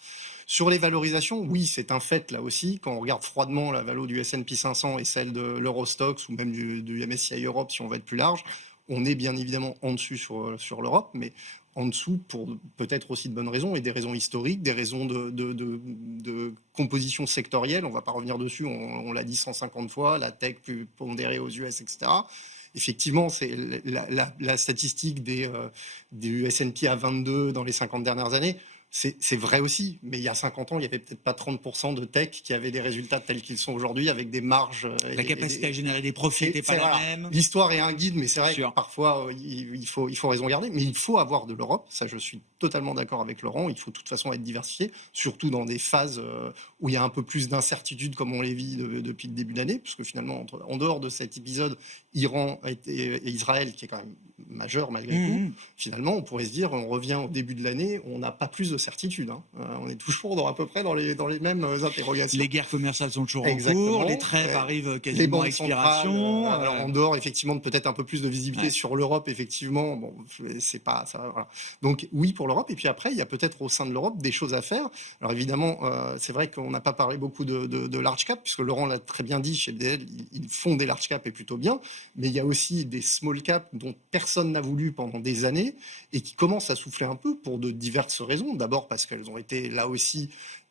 Sur les valorisations, oui, c'est un fait là aussi. Quand on regarde froidement la valo du S&P 500 et celle de l'Eurostoxx ou même du MSCI Europe, si on va être plus large, on est bien évidemment en dessus sur l'Europe, mais en dessous pour peut-être aussi de bonnes raisons et des raisons historiques, des raisons de composition sectorielle. On ne va pas revenir dessus, on l'a dit 150 fois, la tech plus pondérée aux US, etc. Effectivement, c'est la statistique du S&P à 22 dans les 50 dernières années. C'est vrai aussi, mais il y a 50 ans, il n'y avait peut-être pas 30% de tech qui avaient des résultats tels qu'ils sont aujourd'hui, avec des marges. La capacité à générer des profits n'était pas la même. L'histoire est un guide, mais c'est vrai Sûr. que parfois, il faut raison garder. Mais il faut avoir de l'Europe, ça je suis totalement d'accord avec Laurent, il faut de toute façon être diversifié, surtout dans des phases où il y a un peu plus d'incertitude, comme on les vit depuis le début de l'année, parce que finalement, en dehors de cet épisode, Iran et Israël, qui est quand même majeur malgré tout, finalement, on pourrait se dire, on revient au début de l'année, on n'a pas plus de certitude. On est toujours à peu près dans les mêmes interrogations. Les guerres commerciales sont toujours Exactement. en cours, les trêves arrivent Les quasiment à banques expiration. centrales, alors, en dehors effectivement de peut-être un peu plus de visibilité sur l'Europe, effectivement, bon, c'est pas ça. Voilà. Donc oui pour l'Europe, et puis après il y a peut-être au sein de l'Europe des choses à faire. Alors évidemment, c'est vrai qu'on n'a pas parlé beaucoup de large cap, puisque Laurent l'a très bien dit, chez BDL, ils font des large cap et plutôt bien, mais il y a aussi des small cap dont personne n'a voulu pendant des années et qui commencent à souffler un peu pour de diverses raisons. D'abord parce qu'elles ont été là aussi,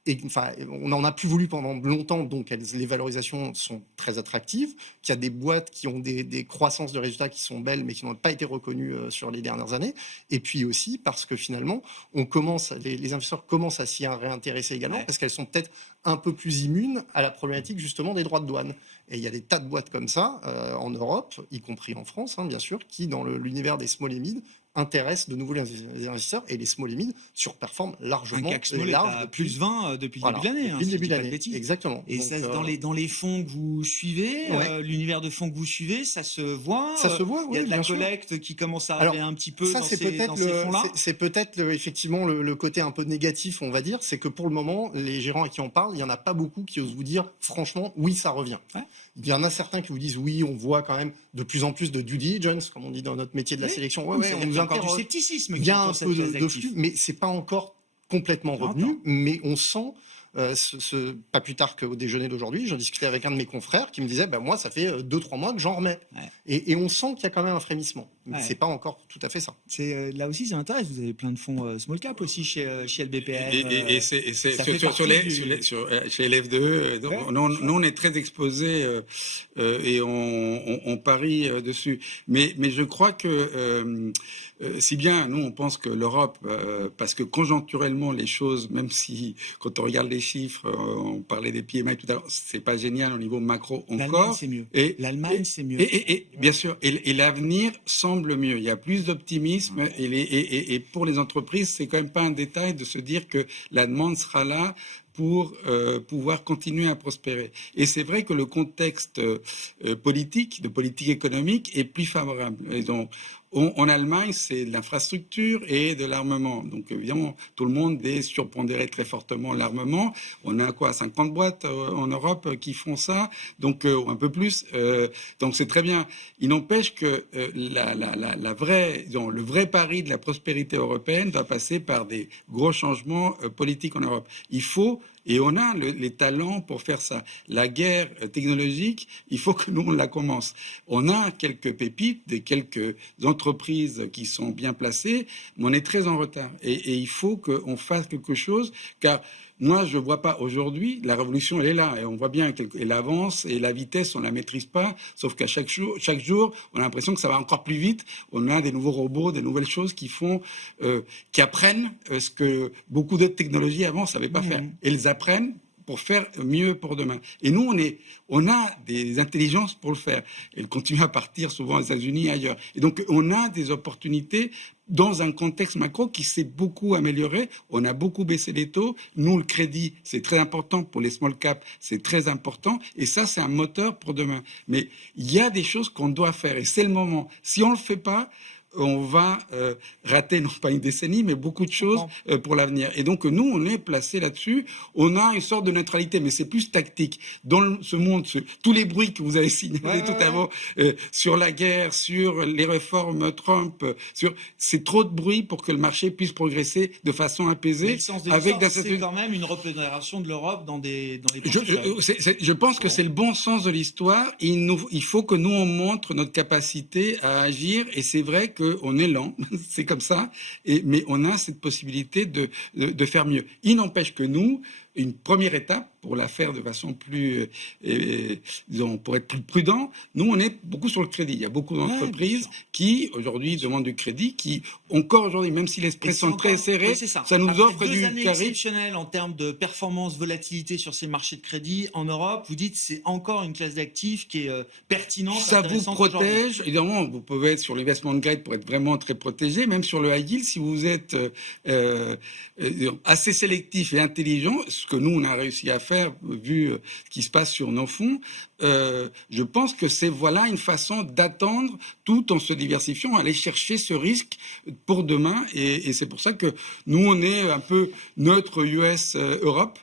on n'en a plus voulu pendant longtemps, donc les valorisations sont très attractives, qu'il y a des boîtes qui ont des croissances de résultats qui sont belles, mais qui n'ont pas été reconnues sur les dernières années. Et puis aussi parce que finalement, les investisseurs commencent à s'y réintéresser également, parce qu'elles sont peut-être un peu plus immunes à la problématique justement des droits de douane. Et il y a des tas de boîtes comme ça en Europe, y compris en France, bien sûr, qui dans l'univers des small et mid intéressent de nouveau les investisseurs, et les small et mid surperforment largement. Un CAC Small est à plus 20 depuis le début de l'année. Depuis le début de l'année, exactement. Et donc, ça, dans les fonds que vous suivez, l'univers de fonds que vous suivez, ça se voit. Ça se voit, il y a oui, de la bien sûr. collecte qui commence à arriver un petit peu ça, dans c'est ces fonds-là. C'est peut-être effectivement le côté un peu négatif, on va dire, c'est que pour le moment, les gérants à qui on parle, il y en a pas beaucoup qui osent vous dire franchement, oui, ça revient. Ouais. Il y en a certains qui vous disent oui, on voit quand même de plus en plus de due diligence, comme on dit dans notre métier de la sélection. On nous encore du scepticisme. Il y a un peu de flux, mais c'est pas encore complètement revenu. Mais on sent, pas plus tard qu'au déjeuner d'aujourd'hui, j'en discutais avec un de mes confrères qui me disait, moi, ça fait 2-3 mois que j'en remets. Ouais. Et on sent qu'il y a quand même un frémissement. Mais c'est pas encore tout à fait ça. Là aussi, ça intéresse. Vous avez plein de fonds small cap aussi chez LBPR. Et c'est chez LF2, nous on est très exposés et on parie dessus. Mais je crois que si bien nous on pense que l'Europe, parce que conjoncturellement les choses, même si quand on regarde les chiffres, on parlait des PMI tout à l'heure, c'est pas génial au niveau macro encore. C'est mieux. L'Allemagne c'est mieux. Et bien sûr, et l'avenir semble mieux. Il y a plus d'optimisme et pour les entreprises, c'est quand même pas un détail de se dire que la demande sera là pour pouvoir continuer à prospérer. Et c'est vrai que le contexte de politique économique est plus favorable. Et donc, en Allemagne, c'est de l'infrastructure et de l'armement. Donc, évidemment, tout le monde est surpondéré très fortement l'armement. On a 50 boîtes en Europe qui font ça, donc un peu plus. Donc, c'est très bien. Il n'empêche que le vrai pari de la prospérité européenne doit passer par des gros changements politiques en Europe. Il faut, et on a les talents pour faire ça. La guerre technologique, il faut que nous, on la commence. On a quelques pépites, quelques entreprises qui sont bien placées, mais on est très en retard. Et il faut qu'on fasse quelque chose, car moi, je ne vois pas aujourd'hui, la révolution, elle est là. Et on voit bien qu'elle avance, et la vitesse, on ne la maîtrise pas. Sauf qu'à chaque jour, on a l'impression que ça va encore plus vite. On a des nouveaux robots, des nouvelles choses qui apprennent ce que beaucoup d'autres technologies avant ne savaient pas faire. Elles apprennent pour faire mieux pour demain. Et nous, on a des intelligences pour le faire. Elles continuent à partir souvent aux États-Unis et ailleurs. Et donc, on a des opportunités dans un contexte macro qui s'est beaucoup amélioré. On a beaucoup baissé les taux. Nous, le crédit, c'est très important pour les small caps, c'est très important. Et ça, c'est un moteur pour demain. Mais il y a des choses qu'on doit faire et c'est le moment. Si on le fait pas, on va rater non pas une décennie, mais beaucoup de choses pour l'avenir. Et donc nous, on est placé là-dessus. On a une sorte de neutralité, mais c'est plus tactique. Dans ce monde, tous les bruits que vous avez signalés tout avant sur la guerre, sur les réformes Trump, c'est trop de bruit pour que le marché puisse progresser de façon apaisée. Avec c'est quand même une repondération de l'Europe dans les je pense que c'est le bon sens de l'histoire. Il faut que nous, on montre notre capacité à agir. Et c'est vrai qu'on est lent, c'est comme ça. Mais on a cette possibilité de faire mieux. Il n'empêche que nous, une première étape pour la faire de façon plus, disons, pour être plus prudent, nous, on est beaucoup sur le crédit. Il y a beaucoup d'entreprises qui, aujourd'hui, demandent du crédit, qui, encore aujourd'hui, même si les spreads sont très serrés, ça nous offre du carré. Exceptionnel en termes de performance, volatilité sur ces marchés de crédit en Europe. Vous dites c'est encore une classe d'actifs qui est pertinente. Ça vous protège. Évidemment, vous pouvez être sur l'investment grade pour être vraiment très protégé. Même sur le high yield, si vous êtes assez sélectif et intelligent, ce que nous, on a réussi à faire, vu ce qui se passe sur nos fonds, je pense que c'est une façon d'attendre tout en se diversifiant, aller chercher ce risque pour demain. Et c'est pour ça que nous, on est un peu neutre US-Europe,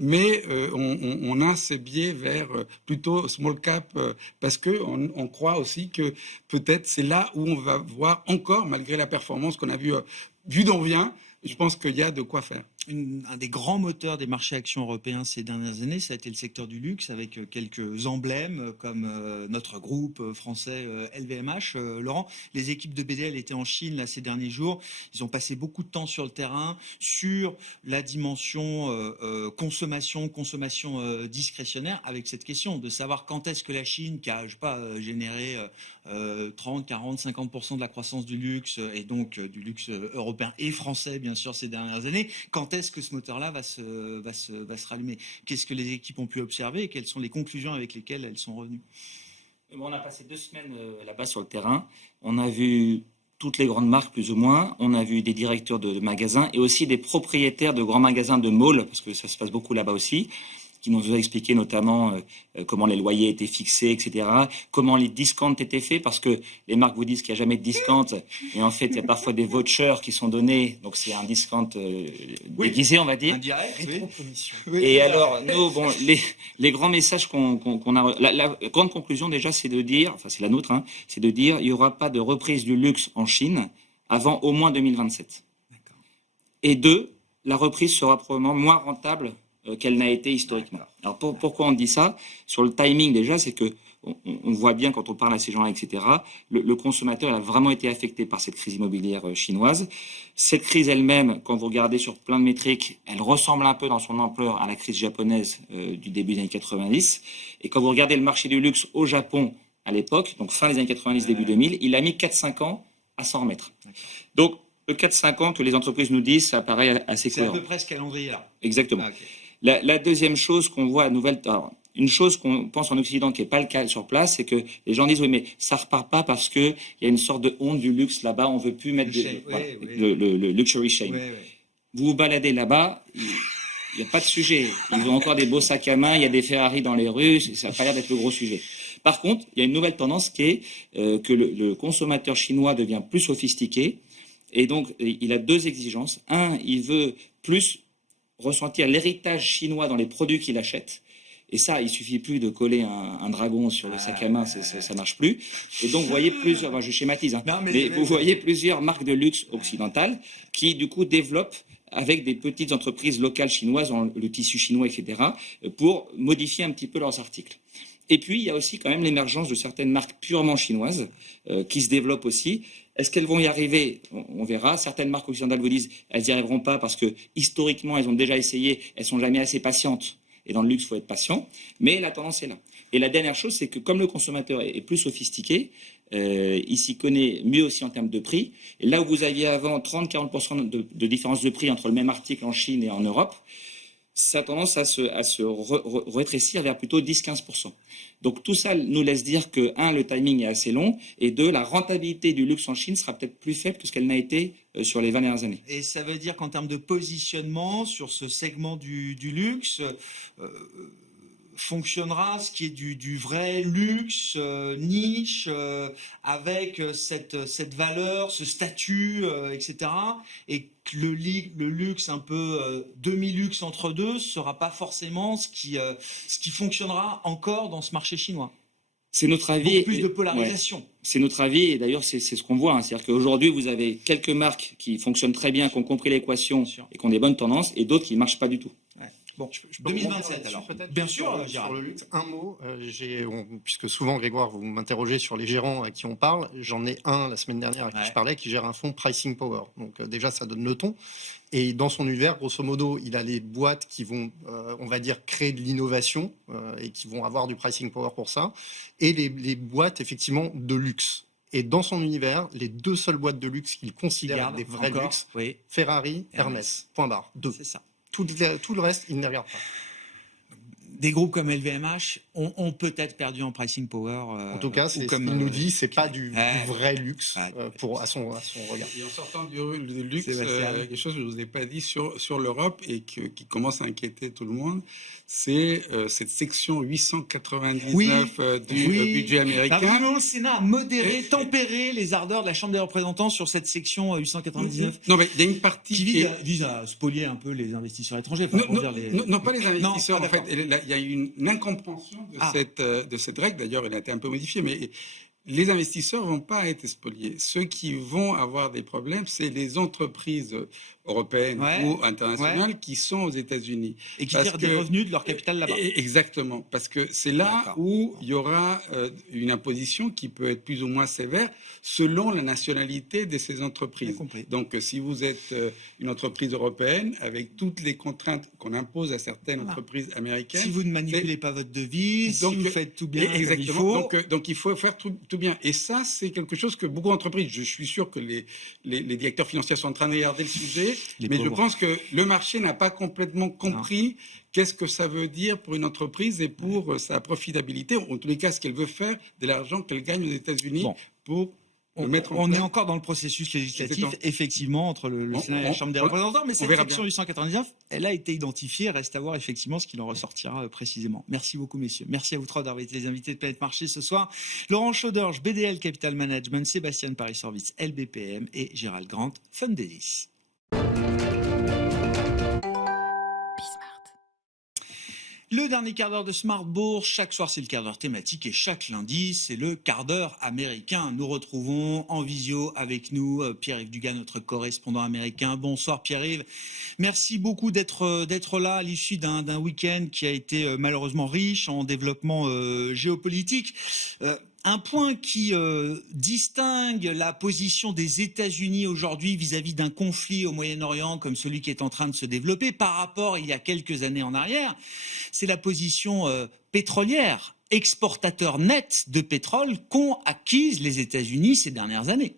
mais on a ces biais vers plutôt small cap, parce qu'on croit aussi que peut-être c'est là où on va voir encore, malgré la performance qu'on a vue d'en vient, je pense qu'il y a de quoi faire. Un des grands moteurs des marchés actions européens ces dernières années, ça a été le secteur du luxe, avec quelques emblèmes comme notre groupe français LVMH. Laurent, les équipes de BDL étaient en Chine là, ces derniers jours. Ils ont passé beaucoup de temps sur le terrain, sur la dimension consommation discrétionnaire, avec cette question de savoir quand est-ce que la Chine, qui a généré 30, 40, 50% de la croissance du luxe, et donc du luxe européen et français, bien sûr, ces dernières années, quand est-ce que ce moteur-là va se rallumer? Qu'est-ce que les équipes ont pu observer et quelles sont les conclusions avec lesquelles elles sont revenues? On a passé 2 semaines là-bas sur le terrain. On a vu toutes les grandes marques, plus ou moins. On a vu des directeurs de magasins et aussi des propriétaires de grands magasins de malls, parce que ça se passe beaucoup là-bas aussi, qui nous ont expliqué notamment comment les loyers étaient fixés, etc., comment les discounts étaient faits, parce que les marques vous disent qu'il n'y a jamais de discount, et en fait, il y a parfois des vouchers qui sont donnés, donc c'est un discount déguisé, on va dire. Indirect, oui. Et alors, nous, les grands messages qu'on a... La grande conclusion, déjà, c'est de dire, enfin, c'est la nôtre, c'est de dire, il n'y aura pas de reprise du luxe en Chine avant au moins 2027. D'accord. Et 2, la reprise sera probablement moins rentable qu'elle n'a été historiquement. Alors pourquoi on dit ça? Sur le timing déjà, c'est que on voit bien quand on parle à ces gens-là, etc., le consommateur a vraiment été affecté par cette crise immobilière chinoise. Cette crise elle-même, quand vous regardez sur plein de métriques, elle ressemble un peu dans son ampleur à la crise japonaise du début des années 90. Et quand vous regardez le marché du luxe au Japon à l'époque, donc fin des années 90, début 2000, il a mis 4-5 ans à s'en remettre. Donc le 4-5 ans que les entreprises nous disent, ça paraît assez cohérent. C'est à peu près ce calendrier-là. Exactement. Okay. La deuxième chose qu'on voit à une chose qu'on pense en Occident qui n'est pas le cas sur place, c'est que les gens disent oui, mais ça repart pas parce que il y a une sorte de honte du luxe là-bas, on veut plus mettre le luxury shame. Vous vous baladez là-bas, il n'y a pas de sujet. Ils ont encore des beaux sacs à main, il y a des Ferrari dans les rues, ça n'a pas l'air d'être le gros sujet. Par contre, il y a une nouvelle tendance qui est que le consommateur chinois devient plus sophistiqué, et donc il a 2 exigences. Un, il veut plus ressentir l'héritage chinois dans les produits qu'il achète. Et ça, il suffit plus de coller un dragon sur le sac à main, ça marche plus. Et donc, vous voyez plusieurs, enfin, je schématise, mais vous voyez plusieurs marques de luxe occidentales qui, du coup, développent avec des petites entreprises locales chinoises, le tissu chinois, etc., pour modifier un petit peu leurs articles. Et puis, il y a aussi quand même l'émergence de certaines marques purement chinoises qui se développent aussi. Est-ce qu'elles vont y arriver? On verra. Certaines marques occidentales vous disent elles n'y arriveront pas parce que historiquement, elles ont déjà essayé, elles sont jamais assez patientes. Et dans le luxe, il faut être patient. Mais la tendance est là. Et la dernière chose, c'est que comme le consommateur est plus sophistiqué, il s'y connaît mieux aussi en termes de prix. Et là où vous aviez avant 30-40% de différence de prix entre le même article en Chine et en Europe, ça a tendance à se rétrécir vers plutôt 10-15%. Donc tout ça nous laisse dire que, 1, le timing est assez long, et 2, la rentabilité du luxe en Chine sera peut-être plus faible que ce qu'elle n'a été sur les 20 dernières années. Et ça veut dire qu'en termes de positionnement sur ce segment du luxe, fonctionnera, ce qui est du vrai luxe, niche, avec cette valeur, ce statut, etc. Et que le luxe un peu demi-luxe entre deux sera pas forcément ce qui fonctionnera encore dans ce marché chinois. C'est notre avis. Beaucoup plus de polarisation. Ouais, c'est notre avis et d'ailleurs c'est ce qu'on voit. Hein. C'est-à-dire qu'aujourd'hui vous avez quelques marques qui fonctionnent très bien, qui ont compris l'équation et qui ont des bonnes tendances, et d'autres qui ne marchent pas du tout. Ouais. Bon, je peux 2027 alors. Bien sûr, sur le luxe, un mot. Puisque souvent Grégoire, vous m'interrogez sur les gérants à qui on parle. J'en ai un la semaine dernière à qui je parlais, qui gère un fonds Pricing Power. Donc déjà ça donne le ton. Et dans son univers, grosso modo, il a les boîtes qui vont, on va dire, créer de l'innovation et qui vont avoir du pricing power pour ça, et les boîtes, effectivement, de luxe. Et dans son univers, les deux seules boîtes de luxe qu'il considère des vrais luxe, Ferrari, Hermès, point barre, 2. C'est ça. Tout le reste, il ne les regarde pas. Des groupes comme LVMH ont peut-être perdu en pricing power. En tout cas, c'est ce qu'il nous dit, c'est pas du vrai luxe à son regard. Et en sortant du luxe, quelque chose que je ne vous ai pas dit sur l'Europe et qui commence à inquiéter tout le monde, c'est cette section 899 du budget américain. Le Sénat a modéré, tempéré les ardeurs de la Chambre des représentants sur cette section 899. Non, mais il y a une partie qui vise à spolier un peu les investisseurs étrangers. Non, pas les investisseurs. En fait, il y a une incompréhension de cette règle. D'ailleurs, elle a été un peu modifiée, mais les investisseurs ne vont pas être spoliés. Ceux qui vont avoir des problèmes, c'est les entreprises européennes ou internationales qui sont aux États-Unis. Et qui tirent des revenus de leur capital là-bas. Exactement, parce que c'est là où il y aura une imposition qui peut être plus ou moins sévère selon la nationalité de ces entreprises. Donc, si vous êtes une entreprise européenne, avec toutes les contraintes qu'on impose à certaines entreprises américaines... Si vous ne manipulez pas votre devise, si vous faites tout bien comme il faut... Donc, il faut faire tout bien. Et ça, c'est quelque chose que beaucoup d'entreprises... Je suis sûr que les directeurs financiers sont en train de regarder le sujet. Mais je pense que le marché n'a pas complètement compris qu'est-ce que ça veut dire pour une entreprise et pour sa profitabilité, en tous les cas ce qu'elle veut faire de l'argent qu'elle gagne aux États-Unis pour le mettre en place. On est encore dans le processus législatif, effectivement, entre le Sénat et la Chambre des représentants, mais cette section 899, elle a été identifiée, reste à voir effectivement ce qu'il en ressortira précisément. Merci beaucoup messieurs. Merci à vous trois d'avoir été les invités de Planète Marché ce soir. Laurent Chaudorge, BDL Capital Management, Sébastien Paris Service, LBPM et Gérald Grant, Fundedis. Le dernier quart d'heure de Smart Bourse, chaque soir c'est le quart d'heure thématique et chaque lundi c'est le quart d'heure américain. Nous retrouvons en visio avec nous Pierre-Yves Dugas, notre correspondant américain. Bonsoir Pierre-Yves, merci beaucoup d'être là à l'issue d'un week-end qui a été malheureusement riche en développement géopolitique. Un point qui distingue la position des États-Unis aujourd'hui vis-à-vis d'un conflit au Moyen-Orient comme celui qui est en train de se développer par rapport il y a quelques années en arrière, c'est la position pétrolière, exportateur net de pétrole qu'ont acquise les États-Unis ces dernières années.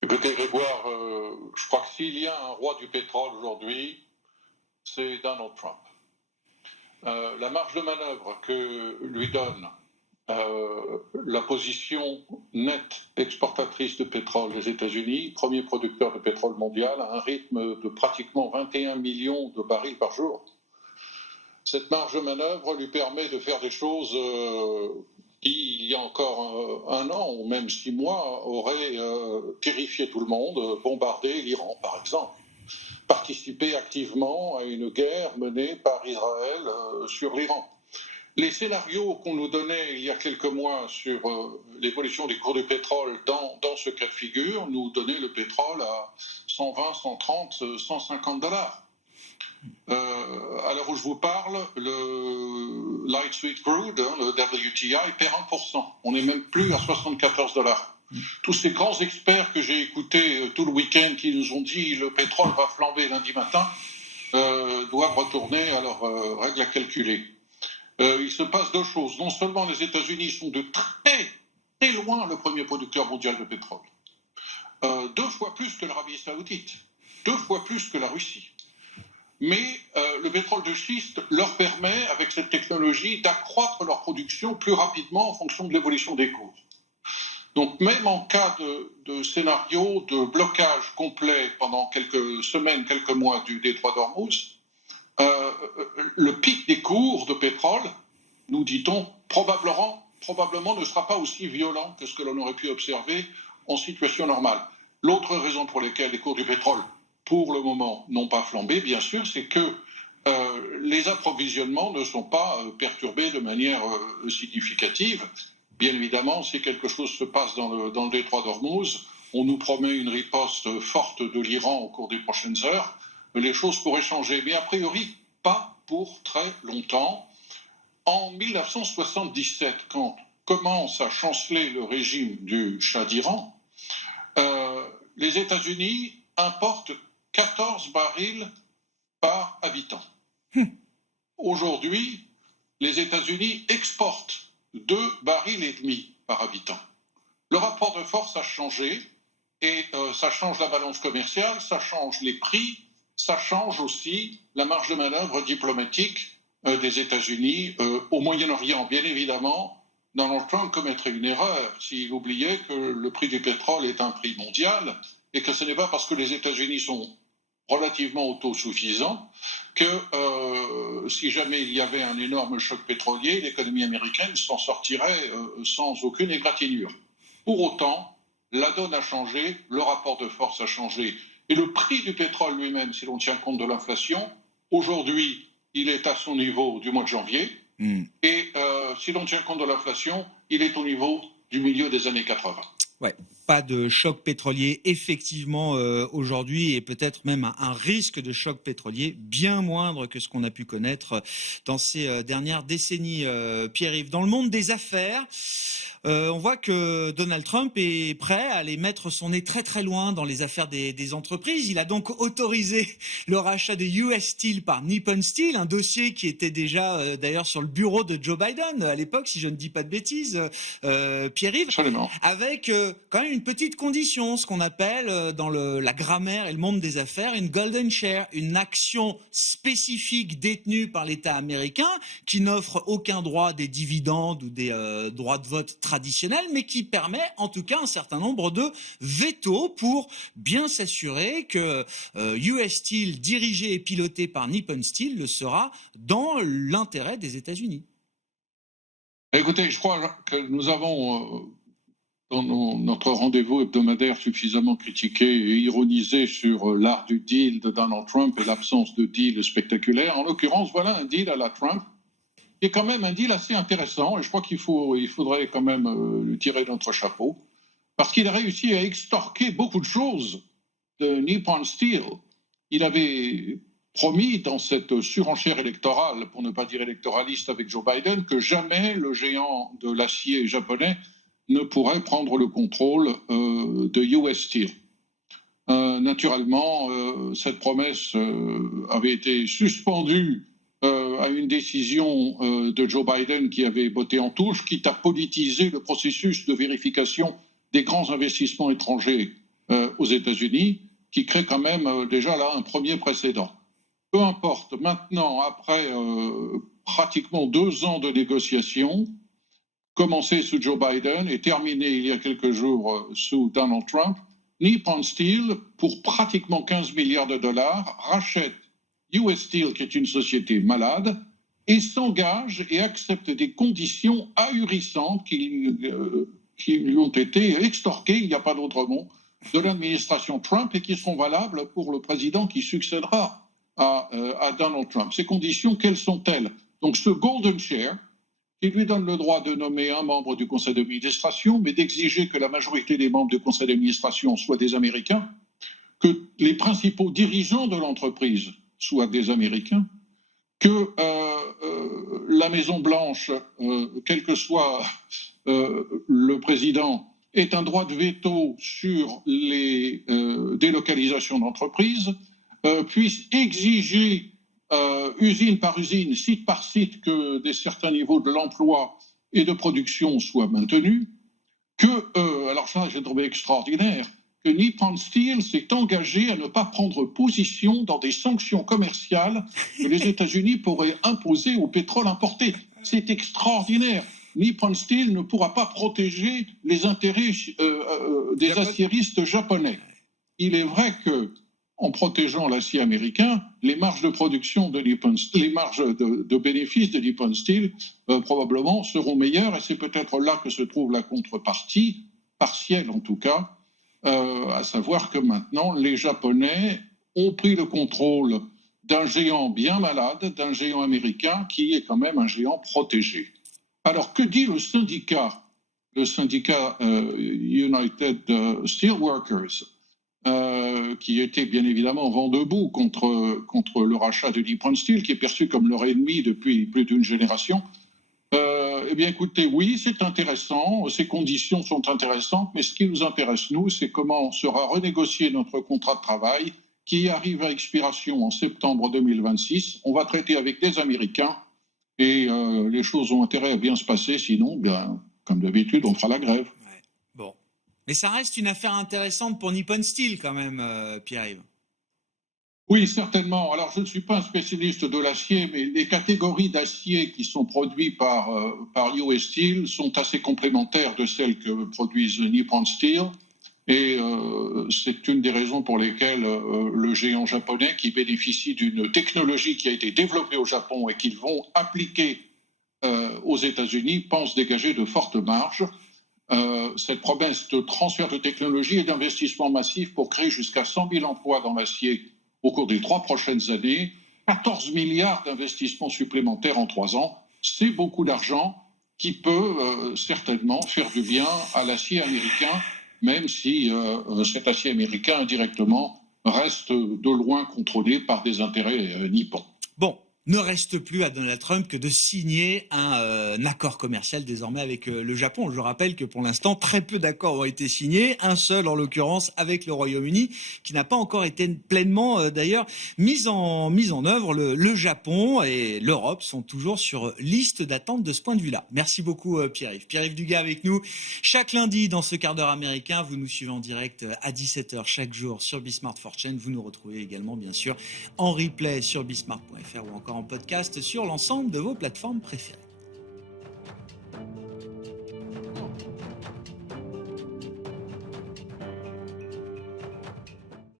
Écoutez Grégoire, je crois que s'il y a un roi du pétrole aujourd'hui, c'est Donald Trump. La marge de manœuvre que lui donne la position nette exportatrice de pétrole des États-Unis, premier producteur de pétrole mondial, à un rythme de pratiquement 21 millions de barils par jour. Cette marge de manœuvre lui permet de faire des choses qui, il y a encore un an ou même 6 mois, auraient terrifié tout le monde, bombardé l'Iran par exemple, participer activement à une guerre menée par Israël sur l'Iran. Les scénarios qu'on nous donnait il y a quelques mois sur l'évolution des cours du pétrole dans ce cas de figure nous donnaient le pétrole à 120, 130, 150 dollars. À l'heure où je vous parle, le Light Sweet Crude, le WTI, perd 1%. On n'est même plus à 74 dollars. Tous ces grands experts que j'ai écoutés tout le week-end qui nous ont dit le pétrole va flamber lundi matin doivent retourner à leurs règles à calculer. Il se passe deux choses. Non seulement les États-Unis sont de très loin le premier producteur mondial de pétrole, 2 fois plus que l'Arabie Saoudite, 2 fois plus que la Russie. Mais le pétrole de schiste leur permet, avec cette technologie, d'accroître leur production plus rapidement en fonction de l'évolution des cours. Donc même en cas de scénario de blocage complet pendant quelques semaines, quelques mois du détroit d'Ormuz, le pic des cours de pétrole, nous dit-on, probablement ne sera pas aussi violent que ce que l'on aurait pu observer en situation normale. L'autre raison pour laquelle les cours du pétrole, pour le moment, n'ont pas flambé, bien sûr, c'est que les approvisionnements ne sont pas perturbés de manière significative. Bien évidemment, si quelque chose se passe dans le détroit d'Ormuz, on nous promet une riposte forte de l'Iran au cours des prochaines heures, les choses pourraient changer. Mais a priori, pas pour très longtemps. En 1977, quand commence à chanceler le régime du Shah d'Iran, les États-Unis importent 14 barils par habitant. Aujourd'hui, les États-Unis exportent 2 barils et demi par habitant. Le rapport de force a changé et ça change la balance commerciale, ça change les prix, ça change aussi la marge de manœuvre diplomatique des États-Unis au Moyen-Orient. Bien évidemment, Donald Trump commettrait une erreur s'il oubliait que le prix du pétrole est un prix mondial et que ce n'est pas parce que les États-Unis sont relativement autosuffisants que si jamais il y avait un énorme choc pétrolier, l'économie américaine s'en sortirait sans aucune égratignure. Pour autant, la donne a changé, le rapport de force a changé. Et le prix du pétrole lui-même, si l'on tient compte de l'inflation, aujourd'hui, il est à son niveau du mois de janvier. Et si l'on tient compte de l'inflation, il est au niveau du milieu des années 80. Ouais, pas de choc pétrolier effectivement aujourd'hui et peut-être même un risque de choc pétrolier bien moindre que ce qu'on a pu connaître dans ces dernières décennies. Pierre-Yves, dans le monde des affaires, on voit que Donald Trump est prêt à aller mettre son nez très très loin dans les affaires des entreprises. Il a donc autorisé le rachat de US Steel par Nippon Steel, un dossier qui était déjà d'ailleurs sur le bureau de Joe Biden à l'époque, si je ne dis pas de bêtises, Pierre-Yves. Absolument. Avec quand même une petite condition, ce qu'on appelle dans la grammaire et le monde des affaires une golden share, une action spécifique détenue par l'État américain qui n'offre aucun droit des dividendes ou des droits de vote traditionnels, mais qui permet en tout cas un certain nombre de vétos pour bien s'assurer que US Steel, dirigé et piloté par Nippon Steel, le sera dans l'intérêt des États-Unis. Écoutez, je crois que nous avons dans notre rendez-vous hebdomadaire suffisamment critiqué et ironisé sur l'art du deal de Donald Trump et l'absence de deal spectaculaire. En l'occurrence, voilà un deal à la Trump qui est quand même un deal assez intéressant et je crois qu'il faudrait quand même lui tirer notre chapeau parce qu'il a réussi à extorquer beaucoup de choses de Nippon Steel. Il avait promis dans cette surenchère électorale, pour ne pas dire électoraliste avec Joe Biden, que jamais le géant de l'acier japonais ne pourrait prendre le contrôle de US Steel. Naturellement, cette promesse avait été suspendue à une décision de Joe Biden qui avait botté en touche, quitte à politiser le processus de vérification des grands investissements étrangers aux États-Unis, qui crée quand même déjà là un premier précédent. Peu importe, maintenant, après pratiquement 2 ans de négociations, commencé sous Joe Biden et terminé il y a quelques jours sous Donald Trump, Nippon Steel, pour pratiquement 15 milliards de dollars, rachète US Steel, qui est une société malade, et s'engage et accepte des conditions ahurissantes qui lui ont été extorquées, il n'y a pas d'autre mot, de l'administration Trump et qui seront valables pour le président qui succédera à Donald Trump. Ces conditions, quelles sont-elles? Donc ce Golden Share, qui lui donne le droit de nommer un membre du conseil d'administration, mais d'exiger que la majorité des membres du conseil d'administration soient des Américains, que les principaux dirigeants de l'entreprise soient des Américains, que la Maison-Blanche, quel que soit le président, ait un droit de veto sur les délocalisations d'entreprises, puisse exiger usine par usine, site par site, que certains niveaux de l'emploi et de production soient maintenus, alors ça j'ai trouvé extraordinaire, que Nippon Steel s'est engagé à ne pas prendre position dans des sanctions commerciales que les États-Unis pourraient imposer au pétrole importé. C'est extraordinaire. Nippon Steel ne pourra pas protéger les intérêts des aciéristes japonais. Il est vrai que en protégeant l'acier américain, les marges de production de Nippon Steel, les marges de bénéfices de Nippon Steel probablement seront meilleures, et c'est peut-être là que se trouve la contrepartie, partielle en tout cas, à savoir que maintenant les Japonais ont pris le contrôle d'un géant bien malade, d'un géant américain qui est quand même un géant protégé. Alors que dit le syndicat United Steelworkers, qui était bien évidemment vent debout contre le rachat de Nippon Steel, qui est perçu comme leur ennemi depuis plus d'une génération. Eh bien écoutez, oui, c'est intéressant, ces conditions sont intéressantes, mais ce qui nous intéresse, nous, c'est comment sera renégocié notre contrat de travail qui arrive à expiration en septembre 2026. On va traiter avec des Américains et les choses ont intérêt à bien se passer, sinon, bien, comme d'habitude, on fera la grève. Ouais. Bon. Mais ça reste une affaire intéressante pour Nippon Steel quand même, Pierre-Yves. Oui, certainement. Alors, je ne suis pas un spécialiste de l'acier, mais les catégories d'acier qui sont produites par US Steel sont assez complémentaires de celles que produisent Nippon Steel. Et c'est une des raisons pour lesquelles le géant japonais, qui bénéficie d'une technologie qui a été développée au Japon et qu'ils vont appliquer aux États-Unis, pense dégager de fortes marges. Cette promesse de transfert de technologie et d'investissement massif pour créer jusqu'à 100 000 emplois dans l'acier au cours des 3 prochaines années, 14 milliards d'investissements supplémentaires en 3 ans, c'est beaucoup d'argent qui peut certainement faire du bien à l'acier américain, même si cet acier américain indirectement reste de loin contrôlé par des intérêts nippons. Bon, ne reste plus à Donald Trump que de signer un accord commercial désormais avec le Japon. Je rappelle que pour l'instant, très peu d'accords ont été signés, un seul en l'occurrence avec le Royaume-Uni, qui n'a pas encore été pleinement d'ailleurs mis en œuvre. Le Japon et l'Europe sont toujours sur liste d'attente de ce point de vue-là. Merci beaucoup Pierre-Yves. Pierre-Yves Dugas avec nous chaque lundi dans ce quart d'heure américain. Vous nous suivez en direct à 17h chaque jour sur Bismart Fortune. Vous nous retrouvez également bien sûr en replay sur bismart.fr ou encore en podcast sur l'ensemble de vos plateformes préférées.